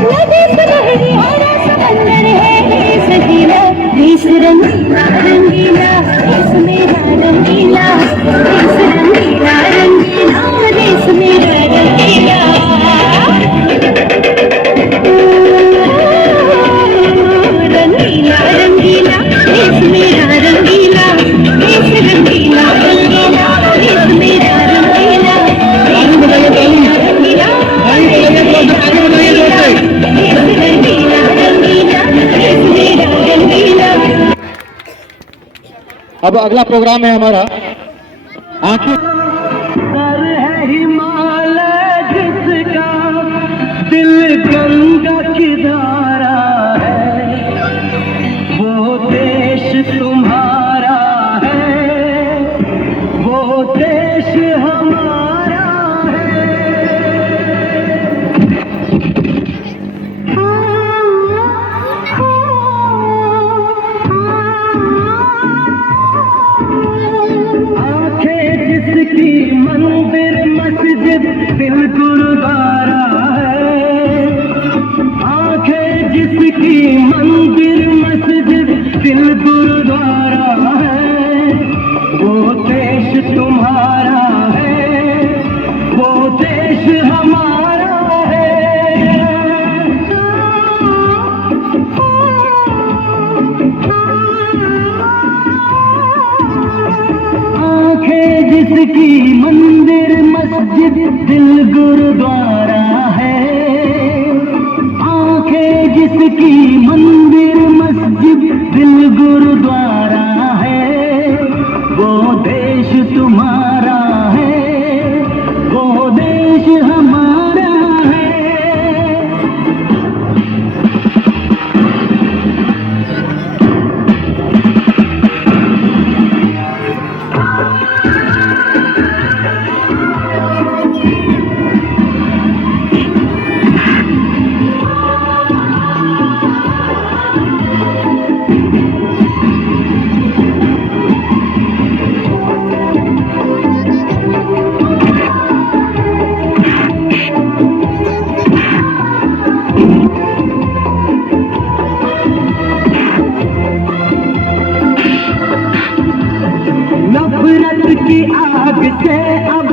नदी सुनहरी और समंदर है सजीला देश रंगीला रंगीला देश मेरा रंगीला देश रंगीला रंगीला देश मेरा रंगीला रंगीला रंगीला देश मेरा रंगीला देश रंगीला रंगीला देश मेरा रंगीला देश रंगीला रंगीला रंगीला रंगीला देश मेरा रंगीला। अब अगला प्रोग्राम है हमारा आंखें सर है हिमालय जिसका दिल गंगा की धारा है वो देश तुम्हारा है वो देश हमारा आंखें जिसकी मंदिर मस्जिद दिल गुरुद्वारा है आंखें जिसकी मंदिर मस्जिद दिल गुरुद्वारा है वो देश तुम्हारा है वो देश हमारा आंखें जिसकी मंदिर मस्जिद दिल गुरुद्वारा है आंखें जिसकी मंदिर मस्जिद दिल गुरुद्वारा है वो देश तुम्हारा है वो देश हमारा है। नफरत की आग से अब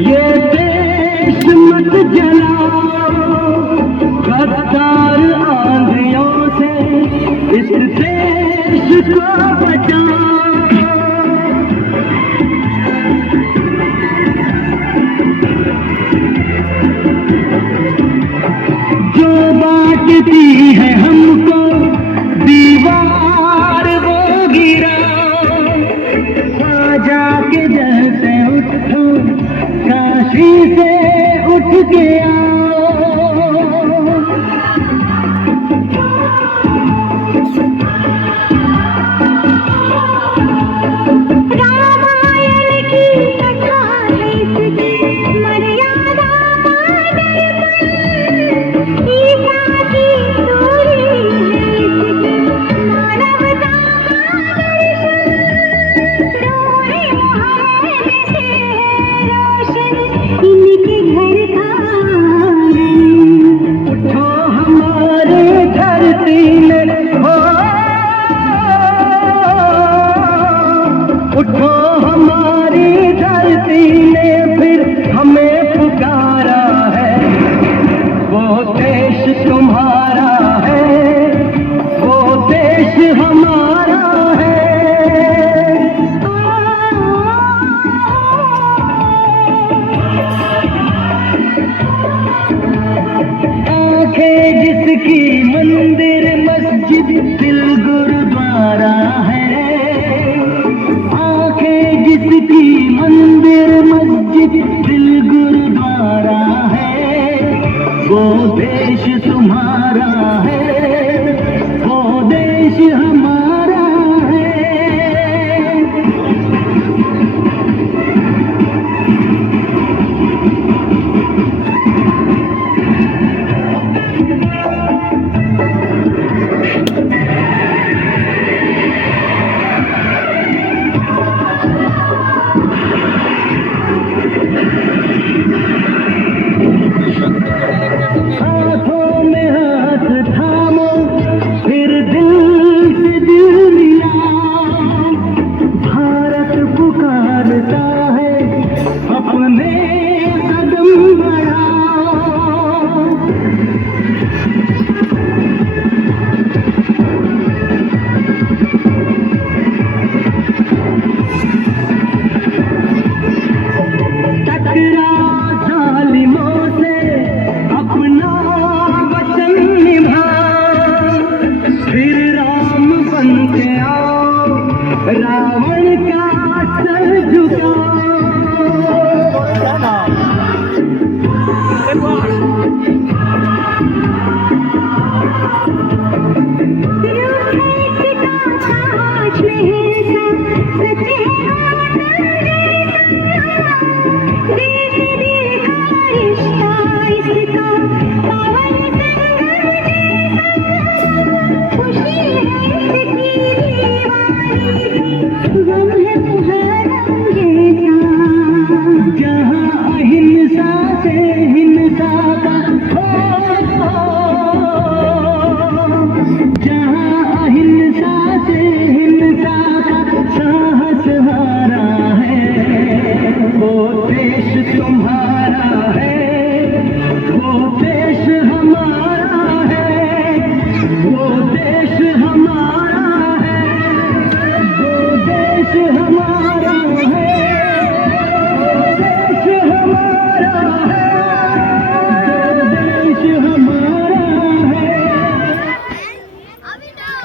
ये देश मत जलाओ गद्दार आंधियों से इस देश को बचाओ जो बांटती है हमको दीवार वो गिरा जाके जैसे उठो काशी से उठ के रामायण की कथा मर्यादा ईसा की सूरी मानवता इनके घर का उठो हमारे धरती में हो उठो हमारी धरती ने फिर हमें पुकारा है वो देश तुम्हारा है वो देश हमारा है। आंखें जिसकी मंदिर मस्जिद दिल गुरुद्वारा है आंखें जिसकी मंदिर मस्जिद दिल गुरुद्वारा है वो देश तुम्हारा है वो देश हमारा है।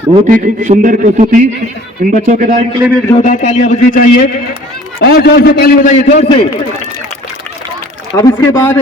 बहुत ही सुंदर प्रस्तुति इन बच्चों के द्वारा। इनके लिए भी एक जोरदार तालियां बजनी चाहिए और जोर से ताली बजाइए, जोर से। अब इसके बाद